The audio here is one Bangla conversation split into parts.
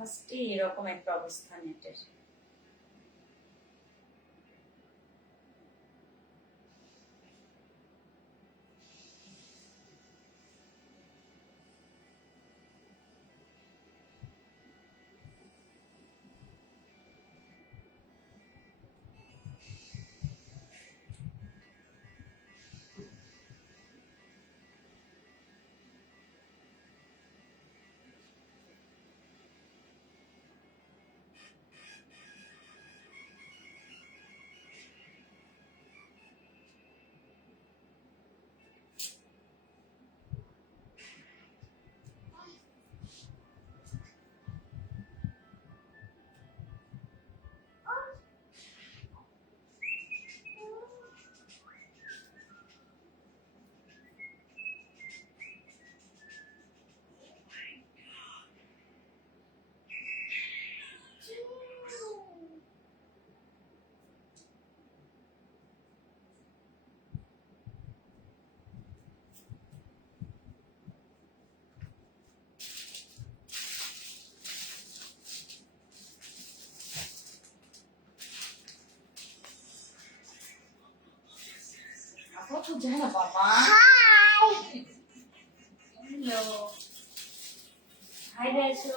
ফার্স্টে এরকম একটা অবস্থা নেটের। তো যায় না বাবা। হ্যালো, হাই দিয়েছো?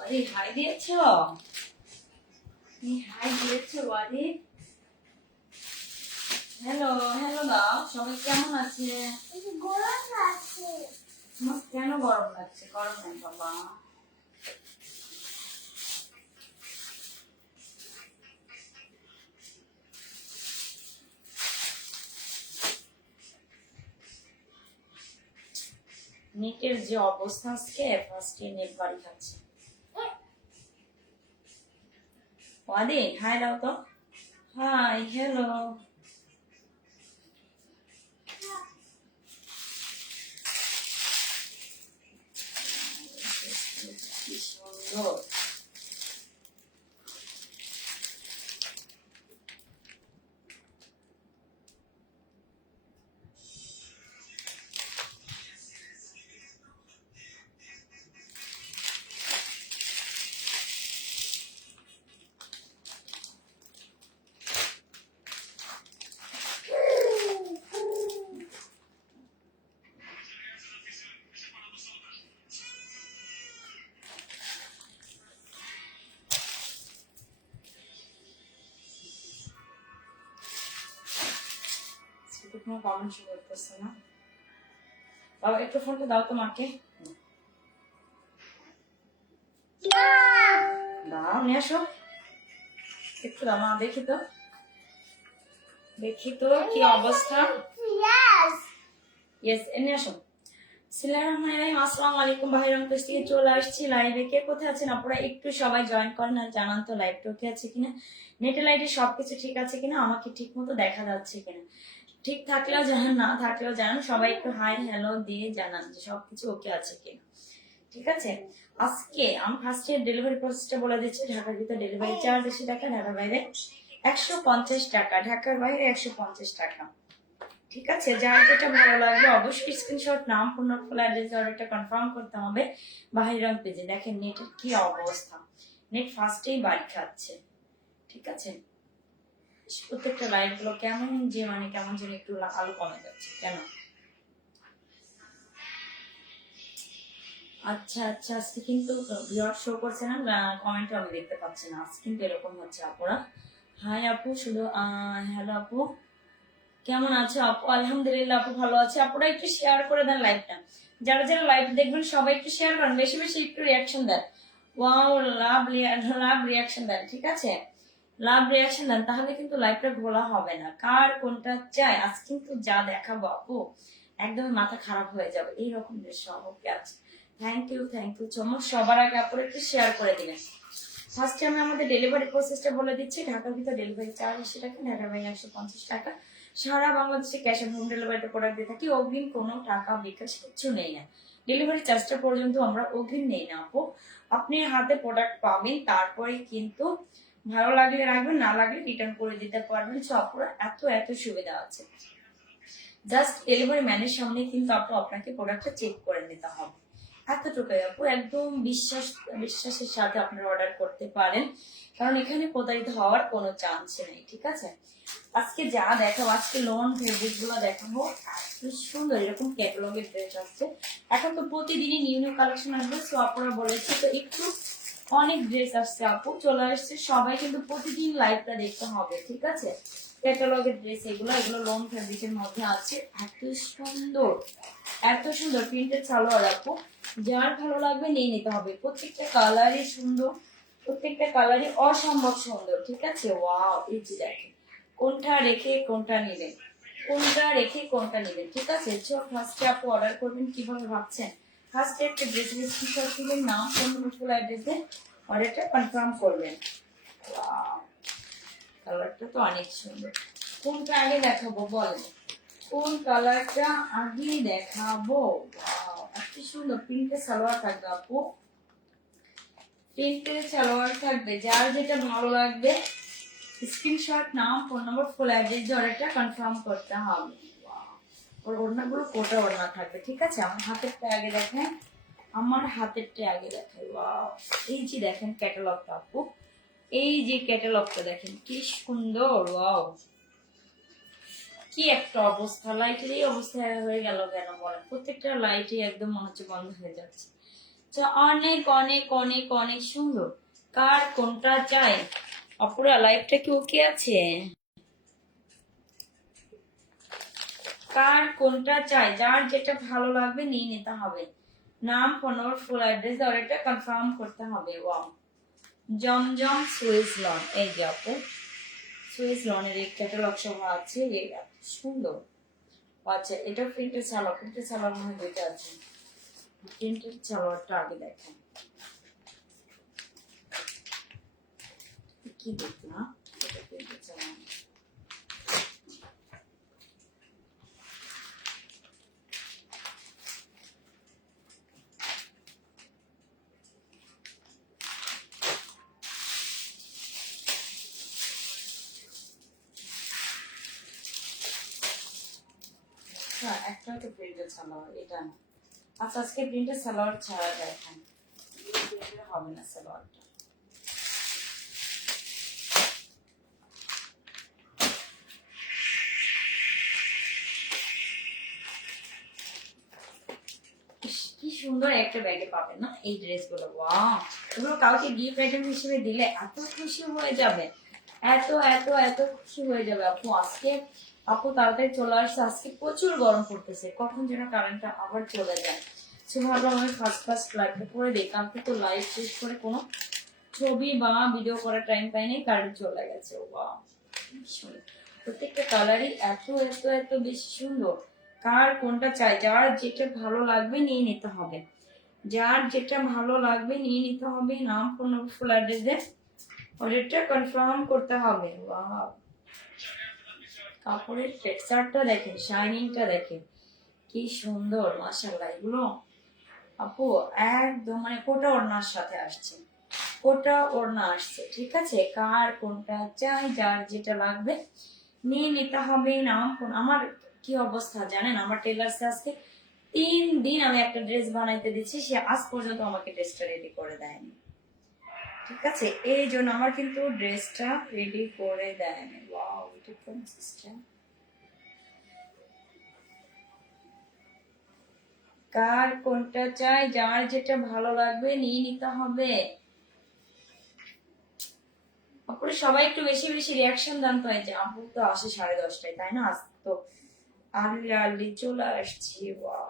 আরে হাই দিয়েছো? হাই দিয়েছো বাড়ি? হ্যালো হ্যালো দাও। সবাই কেমন আছে? গরম আছে। তোমার কেন গরম লাগছে? গরম নেই বাবা। নেটের যে অবস্থা আজকে, ফার্স্টে নেট বাড়ি খাচ্ছে। ওয়াদি হাই দাও তো। Hi hello. কি সুন্দর। কোনো কমেন্ট শো করতেছে না। বাবা একটু ফোনটা দাও তো মাকে। দাও নিয়ে আসো একটু। দাও মা, দেখি তো দেখি তো কি অবস্থা। ইয়েস এনে আসো। আসসালামু আলাইকুম। বাহিরম পেজ থেকে চলে আসছি লাইভে। কে কোথায় আছেন আপনারা একটু সবাই জয়েন করেন আর জানান তো লাইভটা ওকে আছে কিনা, নেটে লাইটে সবকিছু ঠিক আছে কিনা, আমাকে ঠিক মতো দেখা যাচ্ছে কিনা। ঠিক থাকলেও জানান, না থাকলেও জানান। সবাই একটু হাই হ্যালো দিয়ে জানান যে সবকিছু ওকে আছে কিনা। ঠিক আছে, আজকে আমি ফার্স্টে ডেলিভারি প্রসেসটা বলে দিচ্ছি। ঢাকার ভিতরে ডেলিভারি চার্জ 80 টাকা, ঢাকার বাইরে 150 টাকা, ঢাকার বাইরে 150 টাকা। ঠিক আছে, যার যেটা ভালো লাগবে অবশ্যই স্ক্রিনশট, নাম, ফোন, ফুল অ্যাড্রেস, অর্ডারটা কনফার্ম করতে হবে বাহিরং পেজে। দেখেন নেটের কি অবস্থা, নেট ফার্স্টেই বাড়ি খাচ্ছে। ঠিক আছে, প্রত্যেকটা লাইভ গুলো কেমন যে মানে কেমন যেন একটু আলো কমে যাচ্ছে কেন। আচ্ছা আচ্ছা, আজকে কিন্তু ভিউয়ার শো করছে না, কমেন্টও আমি দেখতে পাচ্ছি না। আজকে কিন্তু এরকম হচ্ছে আপুরা। হাই আপু, শুধু হ্যালো আপু, কেমন আছো আপু? আলহামদুলিল্লাহ আপু ভালো আছে। আপুরা একটু শেয়ার করে দেন লাইভটা। যারা যারা লাইভ দেখবেন সবাই একটু শেয়ার করেন, বেশি বেশি একটু রিয়াকশন দেন। ওয়াও, লাভ লাভ রিয়াকশন দেন। ঠিক আছে, লাভ রিয়াকশন দেন, তাহলে কিন্তু লাইভটা ভোলা হবে না। কার কোনটা চাই, আজ কিন্তু যা দেখাবো আপু একদম মাথা খারাপ হয়ে যাবে এইরকম দৃশ্য। ওকে আছে, থ্যাংক ইউ চমক। সবার আগে আপনারা একটু শেয়ার করে দিবেন। ফার্স্টে আমি আমাদের ডেলিভারি প্রসেসটা বলে দিচ্ছি। ঢাকার ভিতরে ডেলিভারি চার্জ 80 টাকা, ঢাকার বাইরে 150 টাকা। সারা বাংলাদেশে ক্যাশ অন হোম ডেলিভারিতে প্রোডাক্ট দিয়ে থাকি। অগ্রিম কোনো টাকা বিকাশ কিচ্ছু নেই না। ডেলিভারি চার্জটা পর্যন্ত আমরা অগ্রিম নেই না আপু। আপনি হাতে প্রোডাক্ট পাবেন, তারপরে কিন্তু ভালো লাগলে রাখবেন, না লাগলে রিটার্ন করে দিতে পারবেন। সব পুরো এত এত সুবিধা আছে। জাস্ট ডেলিভারি ম্যানের সামনে কিন্তু আপু আপনাকে প্রোডাক্টটা চেক করে নিতে হবে। এতটুকুই আপু, একদম বিশ্বাসের সাথে আপনারা অর্ডার করতে পারেন, কারণ এখানে প্রতারিত হওয়ার কোনো চান্স নেই। ঠিক আছে, আজকে যা দেখাবো, আজকে লোন ফেব্রিক গুলো দেখাবো, এত সুন্দর এরকম ক্যাটালগের ড্রেস আসছে। এখন তো প্রতিদিনই নিউ নিউ কালেকশন আসবে, সো আপনারা বলেছি তো একটু অনেক ড্রেস আসছে আপু, চলে আসছে। সবাই কিন্তু প্রতিদিন লাইভটা দেখতে হবে। ঠিক আছে, ক্যাটালগের ড্রেস এগুলো লোন ফেব্রিকের মধ্যে আছে। সুন্দর এত সুন্দর প্রিন্টেড সালোয়ার আপু, যার ভালো লাগবে নিয়ে নিতে হবে। প্রত্যেকটা কালারই সুন্দর, প্রত্যেকটা কালারই অসম্ভব সুন্দর। ঠিক আছে, ওয়াও, এই যে দেখেন কোনটা রেখে কোনটা নেবেন, কোনটা রেখে কোনটা নেবেন। ঠিক আছে, ফার্স্টে আপু অর্ডার করবেন কিভাবে ভাবছেন? ফার্স্টে একটা ড্রেসের স্ক্রিনশট দিবেন, নাম ফোন নম্বর ফুল অ্যাড্রেসে অর্ডারটা কনফার্ম করবেন। ওয়াও, কালারটা তো অনেক সুন্দর। কোনটা আগে দেখাবো বলেন, কোন কালারটা আগে দেখাবো? ওয়াও, এত সুন্দর প্রিন্টের সালোয়ার থাকবে আপু, প্রিন্টের সালোয়ার থাকবে। যার যেটা ভালো লাগবে স্ক্রিনশট, নাম ফোন নম্বর ফুল অ্যাড্রেস দিয়ে অর্ডারটা কনফার্ম করতে হবে। ওয়াও, ওর ওড়নাগুলো কোটা ওড়না থাকবে। ঠিক আছে, আমার হাতেরটা আগে দেখেন, আমার হাতেরটা আগে দেখেন। ওয়াও, এই যে দেখেন ক্যাটালগটা আপু, এই যে ক্যাটালগটা দেখেন কি সুন্দর। ওয়াও, কি একটা অবস্থা, লাইটের এই অবস্থা হয়ে গেল কেন বলেন? প্রত্যেকটা লাইটই একদম মনে হচ্ছে বন্ধ হয়ে যাচ্ছে। তো অনেক অনেক অনেক অনেক সুন্দর। কার কোনটা চাই? অপুরা লাইফটা কি ওকে আছে? কার কোনটা চাই? যার যেটা ভালো লাগবে নিয়ে নিতে হবে। নাম ফোন নম্বর ফুল অ্যাড্রেস আর এটা কনফার্ম করতে হবে। ওয়াও, জমজম সুইস লন, এই যে আপু সুইস লনের এই ক্যাটালগ সহ আছে, সুন্দর। আচ্ছা, এটা প্রিন্টেড সালোয়ার, প্রিন্টেড সালোয়ার মনে হয় দুইটা আছে। প্রিন্টেড সালোয়ারটা আগে দেখেন, কি দেখলাম, এটা প্রিন্টেড সালোয়ার। হ্যাঁ, একটা তো প্রিন্টেড সালোয়ার, এটা না। আচ্ছা, আজকে প্রিন্টেড সালোয়ার ছাড়া দেখেন, প্রিন্টেড হবে না সালোয়ারটা। কি সুন্দর একটা ব্যাগে পাবেন না এই ড্রেসগুলো। ওয়াও, এগুলো কাউকে গিফট আইটেম হিসেবে দিলে এত খুশি হয়ে যাবে, এত এত এত খুশি হয়ে যাবে আপু। আজকে আপু তাড়াতাড়ি চলে আসছে, আজকে প্রচুর গরম পড়তেছে, কখন যেন কারেন্টটা আবার চলে যায়। সে ভাবলাম আমি ফার্স্ট লাইভটা করে দিই, কালকে তো লাইভ শেষ করে কোনো ছবি বা ভিডিও করার টাইম পাইনি, কারেন্ট চলে গেছে। ওয়াও, প্রত্যেকটা কালারই এত এত এত বেশি সুন্দর। কার কোনটা চাই? যার যেটা ভালো লাগবে নিয়ে নিতে হবে, যার যেটা ভালো লাগবে নিয়ে নিতে হবে। নাম ফোন ফুল অ্যাড্রেস দিয়ে অর্ডারটা কনফার্ম করতে হবে। ওয়াও, কাপড়ের টেক্সচারটা দেখেন, শাইনিংটা দেখেন, কি সুন্দর মাশাআল্লাহ। এগুলো আপু একদম মানে কোটা ওড়নার সাথে আসছে, কোটা ওড়না আসছে। ঠিক আছে, কার কোনটা চাই? যার যেটা লাগবে নিয়ে নিতে হবে। নাম ফোন। আমার কি অবস্থা জানেন, আমার টেলার্সে আজকে 3 দিন আমি একটা ড্রেস বানাইতে দিচ্ছি, সে আজ পর্যন্ত আমাকে ড্রেসটা রেডি করে দেয়নি। ঠিক আছে, এই জন্য আমার কিন্তু ড্রেসটা রেডি করে দেয়নি। ওয়াও, এটা কোন সিস্টেম? কার কোনটা চাই? যার যেটা ভালো লাগবে নিয়ে নিতে হবে। তারপরে সবাই একটু বেশি বেশি রিয়াকশন দেন তো। এই যে আপু তো আসে 10:30টায়, তাই না? আজ তো আর্লি আর্লি চলে আসছি। Wow,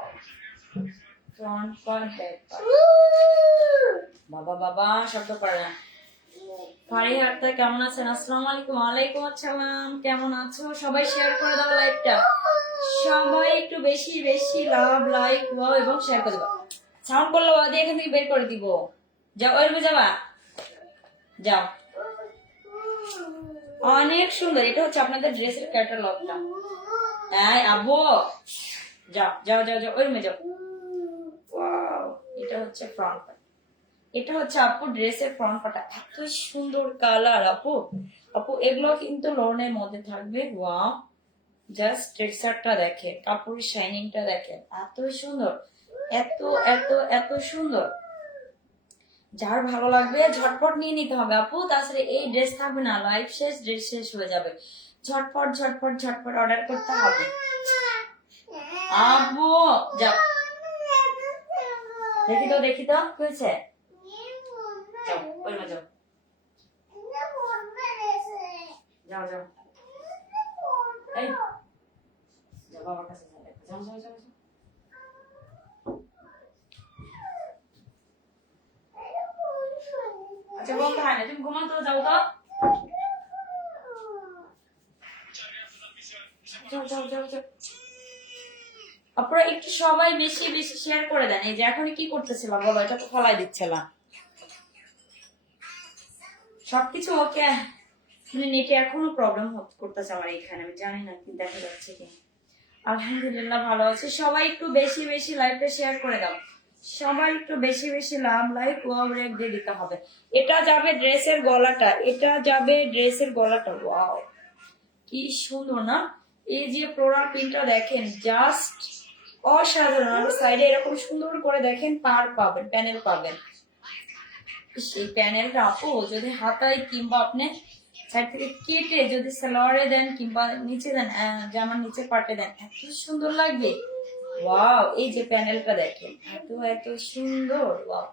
front part, back part. বাবা বাবা, শব্দ করে না। ফারিহা আক্তার কেমন আছেন? আসসালামু আলাইকুম। ওয়ালাইকুম আসসালাম, কেমন আছো? সবাই শেয়ার করে দাও লাইভটা, সবাই একটু বেশি বেশি লাভ লাইক ওয়াও এবং শেয়ার করে দাও। সাউন্ড করলে ওয়া দিয়ে এখান থেকে বের করে দিব। যাও, ওই রুমে যাবা, যাও। অনেক সুন্দর, এটা হচ্ছে আপনাদের ড্রেসের ক্যাটালগটা। এই আব্বু, যাও যাও যাও যাও, ওই রুমে যাও। ওয়াও, এটা হচ্ছে ফ্রন্ট পার্ট, এটা হচ্ছে আপু ড্রেসের ফ্রন্ট পার্টটা। এত সুন্দর কালার আপু, আপু এগুলো কিন্তু লোনের মধ্যে থাকবে। ওয়াও, জাস্ট টেক্সচারটা দেখে, কাপড়ের শাইনিংটা দেখে, এত সুন্দর, এত এত এত সুন্দর। যার ভালো লাগবে ঝটপট নিয়ে নিতে হবে আপু, তাছাড়া এই ড্রেস থাকবে না, লাইফ শেষ, ড্রেস শেষ হয়ে যাবে। ঝটপট ঝটপট ঝটপট অর্ডার করতে হবে আপু। যাও দেখি তো কি হয়েছে, যাও ওই মা যাও, যাও যাও, এই যাও বাবার কাছে যাও, যাও যাও যাও যাও। আচ্ছা বলতে হয় না, তুমি ঘুমাও তো, যাও তো, যাও যাও যাও যাও। আপনারা একটু সবাই বেশি বেশি শেয়ার করে দেন। এই যে এখনই কি করতেছিলাম বলো, এটা তো ফলাই দিচ্ছিলাম। সবকিছু ওকে, মানে নেটে এখনো প্রবলেম করতেছে আমার এখানে, আমি জানি না কি দেখা যাচ্ছে কি। আলহামদুলিল্লাহ ভালো আছে। সবাই একটু বেশি বেশি লাইভটা শেয়ার করে দাও, সবাই একটু বেশি বেশি লাইক ওয়াও রেক দিয়ে দিতে হবে। এটা যাবে ড্রেসের গলাটা, এটা যাবে ড্রেসের গলাটা। ওয়াও কি সুন্দর না, এই যে ফ্লোরাল প্রিন্টটা দেখেন, জাস্ট অসাধারণ। সাইডে এরকম সুন্দর করে দেখেন পার পাবেন, প্যানেল পাবেন। সেই প্যানেলটা আপু যদি হাতায় কিংবা আপনি সাইড থেকে কেটে যদি সালোয়ারে দেন কিংবা নিচে দেন, জামার নিচে পাটে দেন, এত সুন্দর লাগবে। ওয়াও এই যে প্যানেলটা দেখেন, এত এত সুন্দর। ওয়াও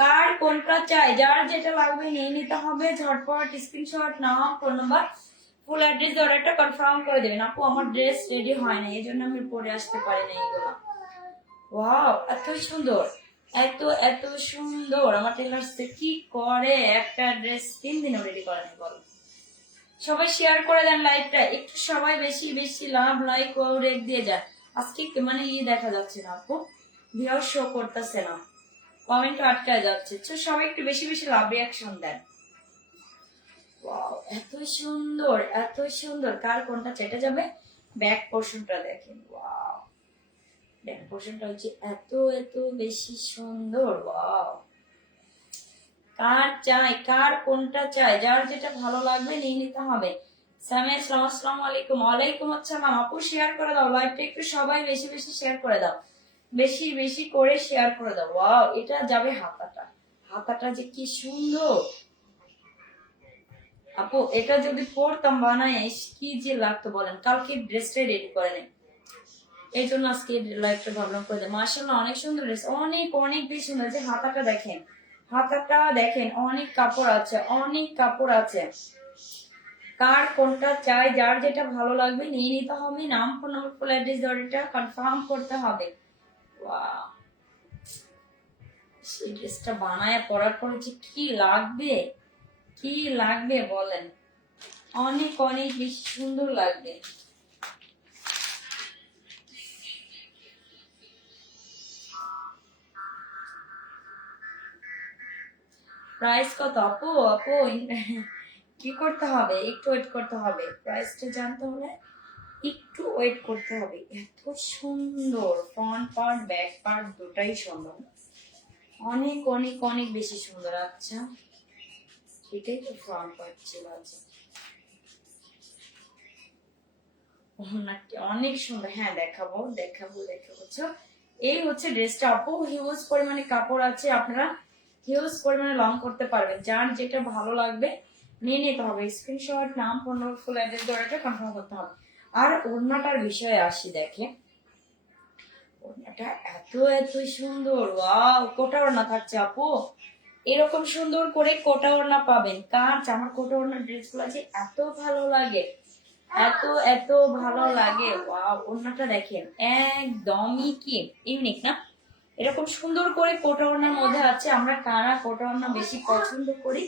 কার কোনটা চাই, যার যেটা লাগবে নিয়ে নিতে হবে। ঝটপট স্ক্রিনশট নাও, ফোন নাম্বার, ফুল অ্যাড্রেস দিয়ে অর্ডারটা কনফার্ম করে দেবেন। আপু আমার ড্রেস রেডি হয় না, এই জন্য আমি পরে আসতে পারি না এগুলো। ওয়াও এত সুন্দর, এত এত সুন্দর। আমার টেলার কি করে, একটা ড্রেস 3 দিনে রেডি করে নেই বলো। সবাই শেয়ার করে দেন লাইভটা, একটু সবাই বেশি বেশি লাইক ও রেক দিয়ে যান। আজকে মানে দেখা যাচ্ছে না আপু, ভিউয়ার শো করতেছে না, কমেন্ট আটকায় যাচ্ছে। তো সবাই একটু বেশি বেশি রিঅ্যাকশন দেন। ওয়াও এত সুন্দর, এত সুন্দর। কার কোনটা চেটে যাবে, ব্যাক পোর্শনটা দেখেন। ওয়াও ব্যাক পোর্শনটা হচ্ছে এত এত বেশি সুন্দর। ওয়াও কার চাই, কার কোনটা চাই, যার যেটা ভালো লাগবে নিয়ে নিতে হবে। সামিয়া ইসলাম আসসালামু আলাইকুম। ওয়ালাইকুম আসসালাম। আপু শেয়ার করে দাও লাইভটা, একটু সবাই বেশি বেশি শেয়ার করে দাও, বেশি বেশি করে শেয়ার করে দাও। ওয়াও এটা যাবে হাতাটা, হাতাটা যে কি সুন্দর আপু। এটা যদি পরতাম বানায় কি যে লাগতো বলেন। কালকে ড্রেসটা রেডি করে নেই, এই জন্য আজকে লাইভটা ভাবলাম করে দেয়। মাশাআল্লাহ অনেক সুন্দর ড্রেস, অনেক অনেক বেশি সুন্দর। যে হাতাটা দেখেন, হাতাটা দেখেন, অনেক কাপড় আছে, অনেক কাপড় আছে। কার কোনটা চাই, যার যেটা ভালো লাগবে নিয়ে নিতে হবে। নাম, ফোন নাম্বার, ফুল অ্যাড্রেস অর্ডারটা কনফার্ম করতে হবে। ওয়াও সেই ড্রেসটা বানায় পরার পরে যে কি লাগবে, কি লাগবে বলেন, অনেক অনেক বেশি সুন্দর লাগবে। প্রাইস কত আপু? আপু কি করতে হবে, একটু ওয়েট করতে হবে, প্রাইসটা জানতে হলে একটু ওয়েট করতে হবে। এত সুন্দর ফ্রন্ট পার্ট ব্যাক পার্ট দুটাই সুন্দর, অনেক অনেক অনেক বেশি সুন্দর। আচ্ছা এটাই তো ফ্রন্ট পার্ট ছিল। আচ্ছা অনেক সুন্দর, হ্যাঁ দেখাবো দেখাবো দেখাবো। এই হচ্ছে ড্রেসটা আপু, হিউজ পরিমাণে কাপড় আছে, আপনারা হিউজ পরিমাণে লং করতে পারবেন। যার যেটা ভালো লাগবে নিয়ে নিতে হবে। স্ক্রিনশট, নাম, ফোন নম্বর, ফুল অ্যাড্রেস দেওয়াটা কনফার্ম করতে হবে। আর ওড়নাটার বিষয়ে আসি, দেখে ওড়নাটা এত এত সুন্দর। ওয়াও কোটা ওড়না থাকছে আপু, এরকম সুন্দর করে কোটা ওড়না পাবেন। কার আমার কোটা ওড়নার ড্রেসগুলো যে এত ভালো লাগে, এত এত ভালো লাগে। ওয়াও ওড়নাটা দেখেন, একদমই কি ইউনিক না, এরকম সুন্দর করে কোটা ওড়নার মধ্যে আছে। আমরা কারা কোটা ওড়না বেশি পছন্দ করি,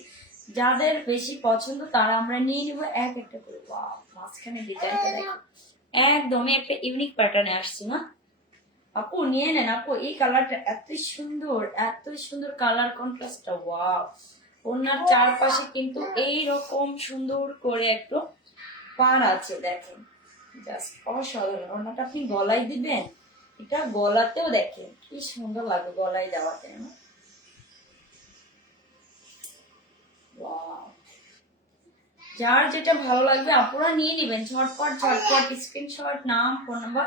যাদের বেশি পছন্দ তারা আমরা নিয়ে নিব এক একটা করে। ওয়াও মাঝখানে ডিজাইনটা দেখেন, একদমই একটা ইউনিক প্যাটার্নে আসছে না আপু, নিয়ে নেন আপু। এই কালারটা এত সুন্দর, এত সুন্দর কালার কন্ট্রাস্টটা। ওয়াও ওনার চারপাশে কিন্তু এইরকম সুন্দর করে একটু পার আছে দেখেন, জাস্ট অসাধারণ। ওনাটা আপনি গলায় দিবেন, এটা গলাতেও দেখেন কি সুন্দর লাগে গলায় দেওয়াতে। যার যেটা ভালো লাগবে আপুরা নিয়ে নেবেন, ঝটপট ঝটপট স্ক্রিনশট, নাম, ফোন নাম্বার,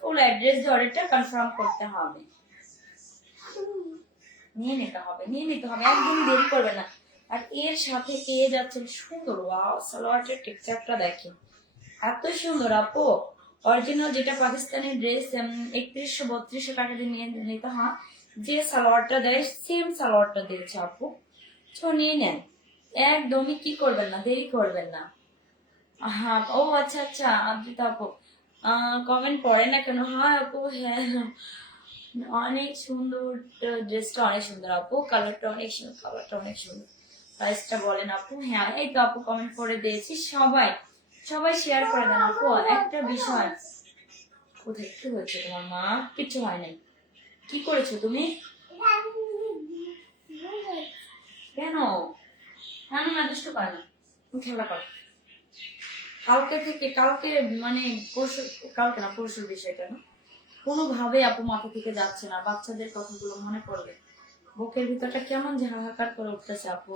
ফুল অ্যাড্রেস দিয়ে অর্ডারটা কনফার্ম করতে হবে। নিয়ে নিতে হবে, একদম দেরি করবে না। আর এর সাথে পেয়ে যাচ্ছেন সুন্দর ওয়াও সালোয়ারের টেক্সচারটা দেখেন, এত সুন্দর আপু। অরিজিনাল যেটা পাকিস্তানি ড্রেস 3100-3200 টাকা দিয়ে নিয়ে নিতে হয়, যে সালোয়ারটা দেয় সেম সালোয়ারটা দিয়েছে আপু। তো নিয়ে নেন, একদমই কি করবেন না, দেরি করবেন না। হ্যাঁ, ও আচ্ছা আচ্ছা আবৃতা আপু কমেন্ট পড়ে না কেন? হ্যাঁ আপু, হ্যাঁ অনেক সুন্দর, ড্রেসটা অনেক সুন্দর আপু, কালারটা অনেক সুন্দর, কালারটা অনেক সুন্দর। প্রাইসটা বলেন আপু। হ্যাঁ এই তো আপু কমেন্ট করে দিয়েছি, সবাই সবাই শেয়ার করে দেন আপু। একটা বিষয়, কোথায় কি হয়েছে তোমার? মা কিচ্ছু হয় নাই, কি করেছো তুমি? কেন না দুষ্ট করে না, তুমি খেলা করো। কালকে মানে পরশু, কালকে না পরশুর বিষয় কেন কোনোভাবে আপু মাথা থেকে যাচ্ছে না, বাচ্চাদের কথাগুলো মনে পড়বে, বুকের ভিতরটা কেমন যে হাহাকার করে উঠতেছে আপু।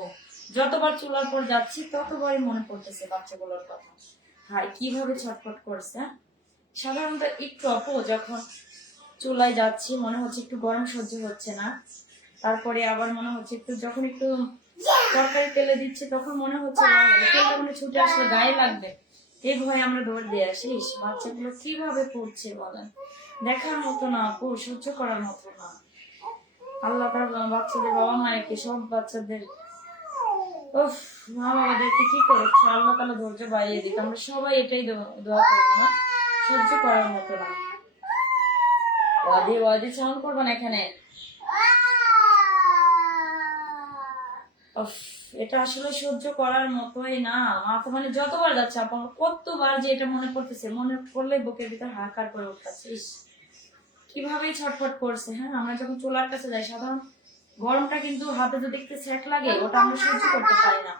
যতবার চুলার পর যাচ্ছি ততবারই মনে পড়তেছে বাচ্চাগুলোর কথা। হাই কিভাবে ছটফট করছে। সাধারণত একটু আপু যখন চুলায় যাচ্ছি মনে হচ্ছে একটু গরম সহ্য হচ্ছে না, তারপরে আবার মনে হচ্ছে একটু যখন একটু তরকারি তেলে দিচ্ছে তখন মনে হচ্ছে তেলটা মনে ছুটে আসলে গায়ে লাগবে, এই ভয়ে আমরা দৌড় দিয়ে আসি। বাচ্চাগুলো কিভাবে পড়ছে বলেন, দেখার মতো না আপু, সহ্য করার মতো না। আল্লাহ তার বাচ্চাদের বাবা মায়েরকে, সব বাচ্চাদের উফ মা বাবাদেরকে কি করেছে আল্লাহ তাআলা ধৈর্য বাড়িয়ে দিত। আমরা সবাই এটাই দোয়া করবো না, সহ্য করার মতো না। ওয়াদি সাউন্ড করবো না এখানে। উফ, এটা আসলে সহ্য করার মতোই না। মাথা মানে যতবার যাচ্ছে আপন কতবার যে এটা মনে পড়তেছে, মনে পড়লে বুকের ভিতর হাহাকার করে উঠতেছে। কিভাবে ছটফট করছে। হ্যাঁ আমরা যখন চুলার কাছে যাই সাধারণ গরমটা কিন্তু হাতে যদি একটু সেক লাগে ওটা আমরা সহ্য করতে পারি না।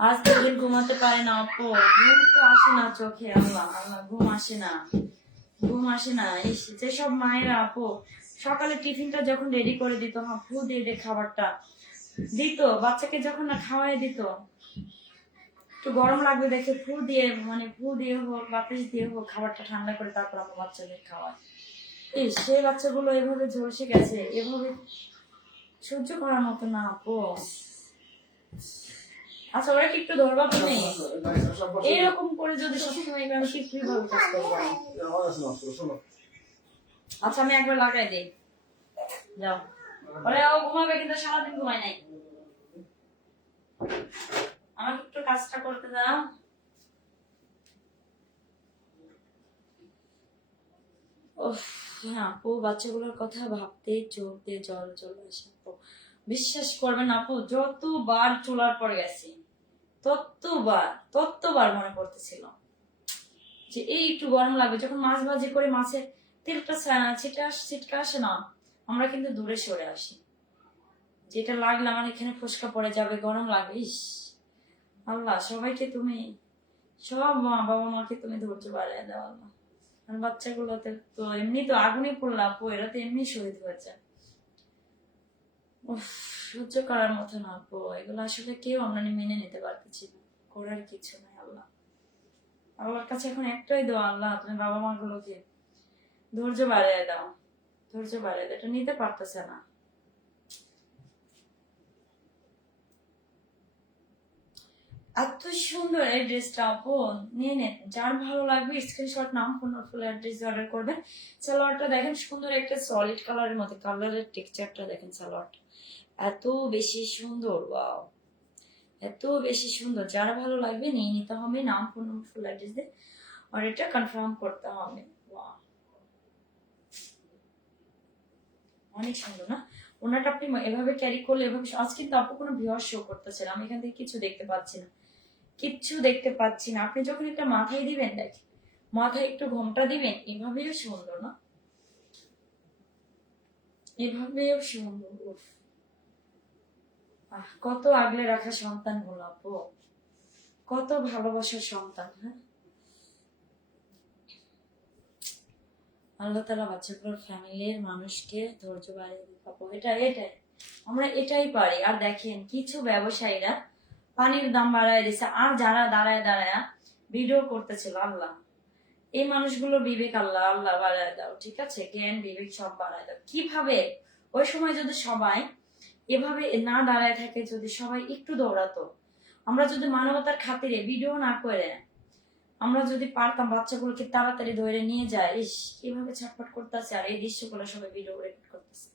আজ দুদিন ঘুমাতে পারে না আপু, ঘুম তো আসে না চোখে, আল্লাহ আল্লাহ ঘুম আসে না, ঘুম আসে না। যেসব মায়েরা আপু সকালে টিফিনটা যখন রেডি করে দিত, ফু দিয়ে দিয়ে খাবারটা দিত বাচ্চাকে, যখন না খাওয়াই দিত একটু গরম লাগবে দেখে ফু দিয়ে মানে ফু দিয়ে হোক বাতাস দিয়ে হোক খাবারটা ঠান্ডা করে তারপর আমরা বাচ্চাদের খাওয়াই। এই সেই বাচ্চাগুলো এভাবে ঝলসে গেছে, এভাবে সহ্য করার মতো না আপু। আচ্ছা ওরা কি একটু ধরবা তুমি? এরকম করে যদি সবসময় আমি কি কিভাবে কাজ করবো? আচ্ছা আমি একবার লাগাই দিই, যাও। ওরা ও ঘুমাবে কিন্তু সারাদিন ঘুমায় নাই। আমাকে একটু কাজটা করতে দাও। উফ, হ্যাঁ আপু বাচ্চাগুলোর কথা ভাবতেই চোখ দিয়ে জল চলে আসে আপু। বিশ্বাস করবেন আপু, যতবার চুলার পরে গেছি ততবার মনে পড়তেছিল যে এই একটু গরম লাগবে। যখন মাছ ভাজি করে মাছের তেলটা ছিটকা আসে না, আমরা কিন্তু দূরে সরে আসি, যেটা লাগলে আমার এখানে ফোসকা পড়ে যাবে, গরম লাগবে। ইস আল্লাহ সবাইকে তুমি, সব বাবা মাকে তুমি ধৈর্য বাড়িয়ে দাও আল্লাহ। আর বাচ্চাগুলোতে তো এমনি তো আগুনে পড়লো আপু, এরা তো এমনি শহীদ হয়েছে। উফ, সহ্য করার মতো না আপু, এগুলো আসলে কেউ আমরা মেনে নিতে পারতেছি না, করার কিছু নাই। আল্লাহর কাছে এখন একটাই দোয়া, আল্লাহ তুমি বাবা মা গুলোকে ধৈর্য বাড়িয়ে দাও, ধৈর্য বাড়িয়ে দাও, এটা নিতে পারতেছে না। এত সুন্দর এই ড্রেসটা আপু, নিয়ে নেন, যার ভালো লাগবে স্ক্রিনশট, নাম, ফোন, ফুল অ্যাড্রেস অর্ডার করবেন। সালোয়ারটা দেখেন সুন্দর একটা সলিড কালারের মধ্যে, কালারের টেক্সচারটা দেখেন, সালোয়ারটা এত বেশি সুন্দর, ওয়াও এত বেশি সুন্দর। যারা ভালো লাগবে নিয়ে নিতে হবে, নাম, ফোন, ফুল অ্যাড্রেস দিয়ে অর্ডারটা কনফার্ম করতে হবে। ওয়াও অনেক সুন্দর না ওনাটা, আপনি এভাবে ক্যারি করলে এভাবে। আজ কিন্তু আপু কোনো ভিউয়ার শো করতেছে না, আমি এখান থেকে কিছু দেখতে পাচ্ছি না, কিচ্ছু দেখতে পাচ্ছি না। আপনি যখন একটা মাথায় দিবেন, দেখ মাথায় একটু ঘোমটা দিবেন, এভাবেও সুন্দর না, এভাবেও সুন্দর। উফ, কত আগলে রাখা সন্তান গুলো আপু, কত ভালোবাসার সন্তান। হ্যাঁ আল্লাহ তাআলা বাচ্চাগুলোর ফ্যামিলির মানুষকে ধৈর্য বাড়িয়ে দিতে পারবো, এটাই আমরা এটাই পারি। আর দেখেন কিছু ব্যবসায়ীরা পানির দাম বাড়ায় দিছে। আর যারা দাঁড়ায় দাঁড়ায় ভিডিও করতেছিল, আল্লাহ এই মানুষগুলো বিবেক আল্লাহ আল্লাহ বাড়ায় দাও, ঠিক আছে, জ্ঞান বিবেক সব বাড়ায় দাও। কিভাবে ওই সময় যদি সবাই এভাবে না দাঁড়ায় থাকে, যদি সবাই একটু দৌড়াতো, আমরা যদি মানবতার খাতিরে ভিডিও না করে আমরা যদি পারতাম বাচ্চাগুলোকে তাড়াতাড়ি ধরে নিয়ে যায়, ইস কিভাবে ছটফট করতেছে, আর এই দৃশ্যগুলো সবাই ভিডিও রেকর্ড করতেছে।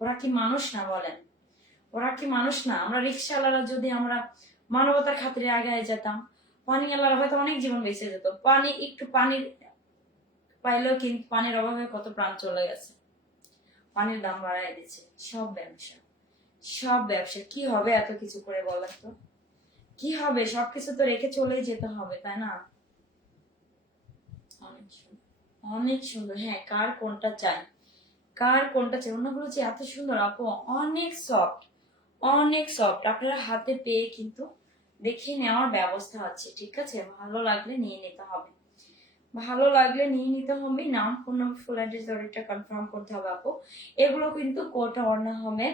ওরা কি মানুষ না বলেন? ওরা কি মানুষ না? আমরা রিক্সাওয়ালারা যদি আমরা মানবতার খাতিরে আগায় যেতাম, পানিওয়ালারা হয়তো অনেক জীবন বেঁচে যেত। একটু পানির পাইলেও কিন্তু পানির অভাবে কত প্রাণ চলে গেছে। পানির দাম বাড়ায় দিচ্ছে। সব ব্যবসা কি হবে এত কিছু করে, বলেন তো কি হবে? সবকিছু তো রেখে চলেই যেতে হবে, তাই না? অনেক সুন্দর, অনেক সুন্দর। হ্যাঁ, কার কোনটা চাই, কার কোনটা চাই? অন্যগুলো যে এত সুন্দর আপু, অনেক সফট, অনেক সফট। আপনারা হাতে পেয়ে কিন্তু দেখে নেওয়ার ব্যবস্থা আছে, ঠিক আছে? ভালো লাগলে নিয়ে নিতে হবে, ভালো লাগলে নিয়ে নিতে হবে। নাম, ফোন নম্বর, ফুল অ্যাড্রেস দরটা কনফার্ম করতে হবে আপু। এগুলো কিন্তু কোটা অর্ণা হবে,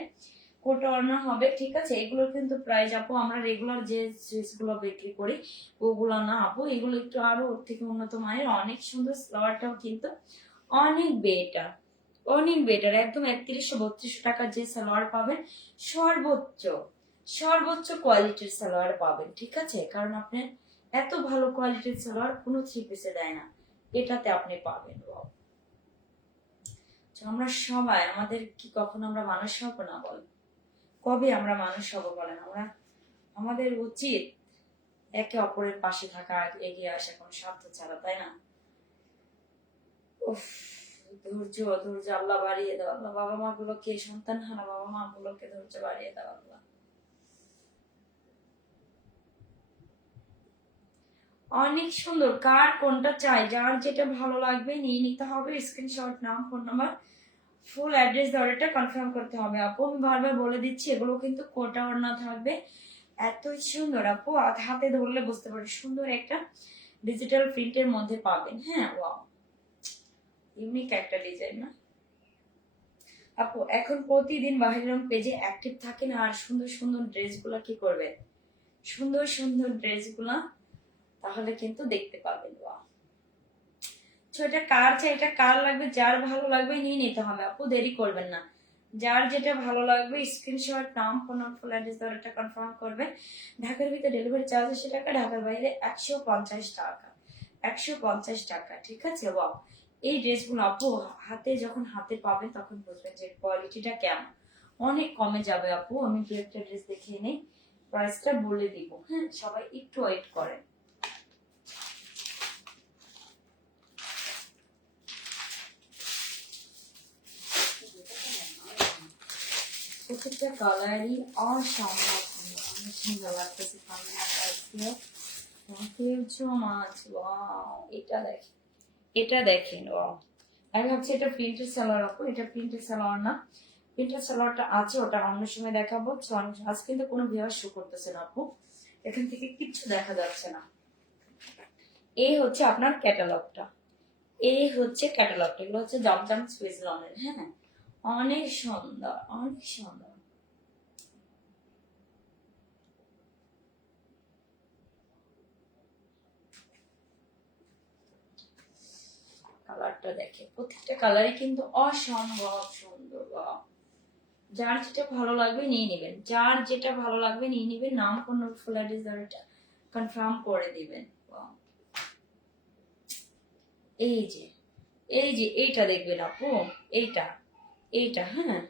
কোটা অর্ণা হবে, ঠিক আছে? এগুলো কিন্তু প্রাইস আপু আমরা রেগুলার যে ড্রেসগুলো বিক্রি করি ওগুলো না আপু, এগুলো একটু আরো ওর থেকে উন্নত মানের, অনেক সুন্দর। সালোয়ারটাও কিন্তু অনেক বেটার, অনেক বেটার। একদম 3100-3200 টাকার যে সালোয়ার পাবেন, সর্বোচ্চ সর্বোচ্চ কোয়ালিটির সালোয়ার পাবেন, ঠিক আছে? কারণ আপনি এত ভালো কোয়ালিটির সালোয়ার কোনো থ্রি পিসে দেয় না, এটাতে আপনি পাবেন। Wow! তো আমরা সবাই, আমাদের কি কখনো আমরা মানুষ হব না বলেন? কবে আমরা মানুষ হব বলেন? আমাদের উচিত একে অপরের পাশে থাকা, এগিয়ে আসা, কোনো স্বার্থ ছাড়া, তাই না? উফ, ধৈর্য ধৈর্য আল্লাহ বাড়িয়ে দাও আল্লাহ। বাবা মা গুলোকে, সন্তান হারা বাবা মা গুলোকে ধৈর্য বাড়িয়ে দাও আল্লাহ। অনেক সুন্দর। কার কোনটা চাই, যার যেটা ভালো লাগবে নিয়ে নিতে হবে। স্ক্রিনশট, নাম, ফোন নাম্বার, ফুল অ্যাড্রেস দরটা কনফার্ম করতে হবে আপু। আমি বারবার বলে দিচ্ছি, এগুলো কিন্তু কোটা ওড়না থাকবে। এতই সুন্দর আপু, হাতে ধরলে বুঝতে পারি সুন্দর একটা ডিজিটাল প্রিন্টের মধ্যে পাবেন। হ্যাঁ, ওয়াও, ইউনিক একটা ডিজাইন না আপু? এখন প্রতিদিন বাহিরম পেজে অ্যাক্টিভ থাকেন, আর সুন্দর সুন্দর ড্রেসগুলো কি করবে, সুন্দর সুন্দর ড্রেসগুলা তাহলে কিন্তু দেখতে পাবেন। ওয়াও, তো এটা কার চাই, এটা কার লাগবে, যার ভালো লাগবে নিয়ে নিতে হবে আপু, দেরি করবেন না। যার যেটা ভালো লাগবে স্ক্রিনশট, নাম, ফোন নম্বর, ফুল অ্যাড্রেস দরটা কনফার্ম করবে। ঢাকার ভিতরে ডেলিভারি চার্জ 80 টাকা, ঢাকার বাইরে 150 টাকা, 150 টাকা, ঠিক আছে? ওয়াও, এই ড্রেসগুলো আপু হাতে পাবেন তখন বুঝবেন যে কোয়ালিটিটা কেমন। অনেক কমে যাবে আপু। আমি দু একটা ড্রেস দেখিয়ে নেই, প্রাইসটা বলে দিব। হ্যাঁ, সবাই একটু ওয়েট করেন। প্রত্যেকটা কালারই অসম্ভব সুন্দর, অনেক সুন্দর লাগতেছে। Thank you so much. Wow, এটা দেখেন ওয়াও। আমি ভাবছি এটা প্রিন্টেড সালোয়ার আপু, এটা প্রিন্টেড সালোয়ার না। প্রিন্টেড সালোয়ারটা আছে, ওটা অন্য সময় দেখাবো। আজ কিন্তু কোনো ভিউয়ার শো করতেছে না আপু, এখান থেকে কিচ্ছু দেখা যাচ্ছে না। এই হচ্ছে আপনার ক্যাটালগটা, এই হচ্ছে ক্যাটালগটা। এগুলো হচ্ছে জমজম সুইস লনের। হ্যাঁ, অনেক সুন্দর, অনেক সুন্দর। কালারটা দেখে, প্রত্যেকটা কালারই কিন্তু অসম্ভব সুন্দর। Wow! যার যেটা ভালো লাগবে নিয়ে নেবেন, যার যেটা ভালো লাগবে নিয়ে নেবেন। নাম, ফোন নম্বর, ফুল অ্যাড্রেস দরটা কনফার্ম করে দিবেন। Wow! এই যে এইটা দেখবেন আপু, এইটা এইটা হ্যাঁ,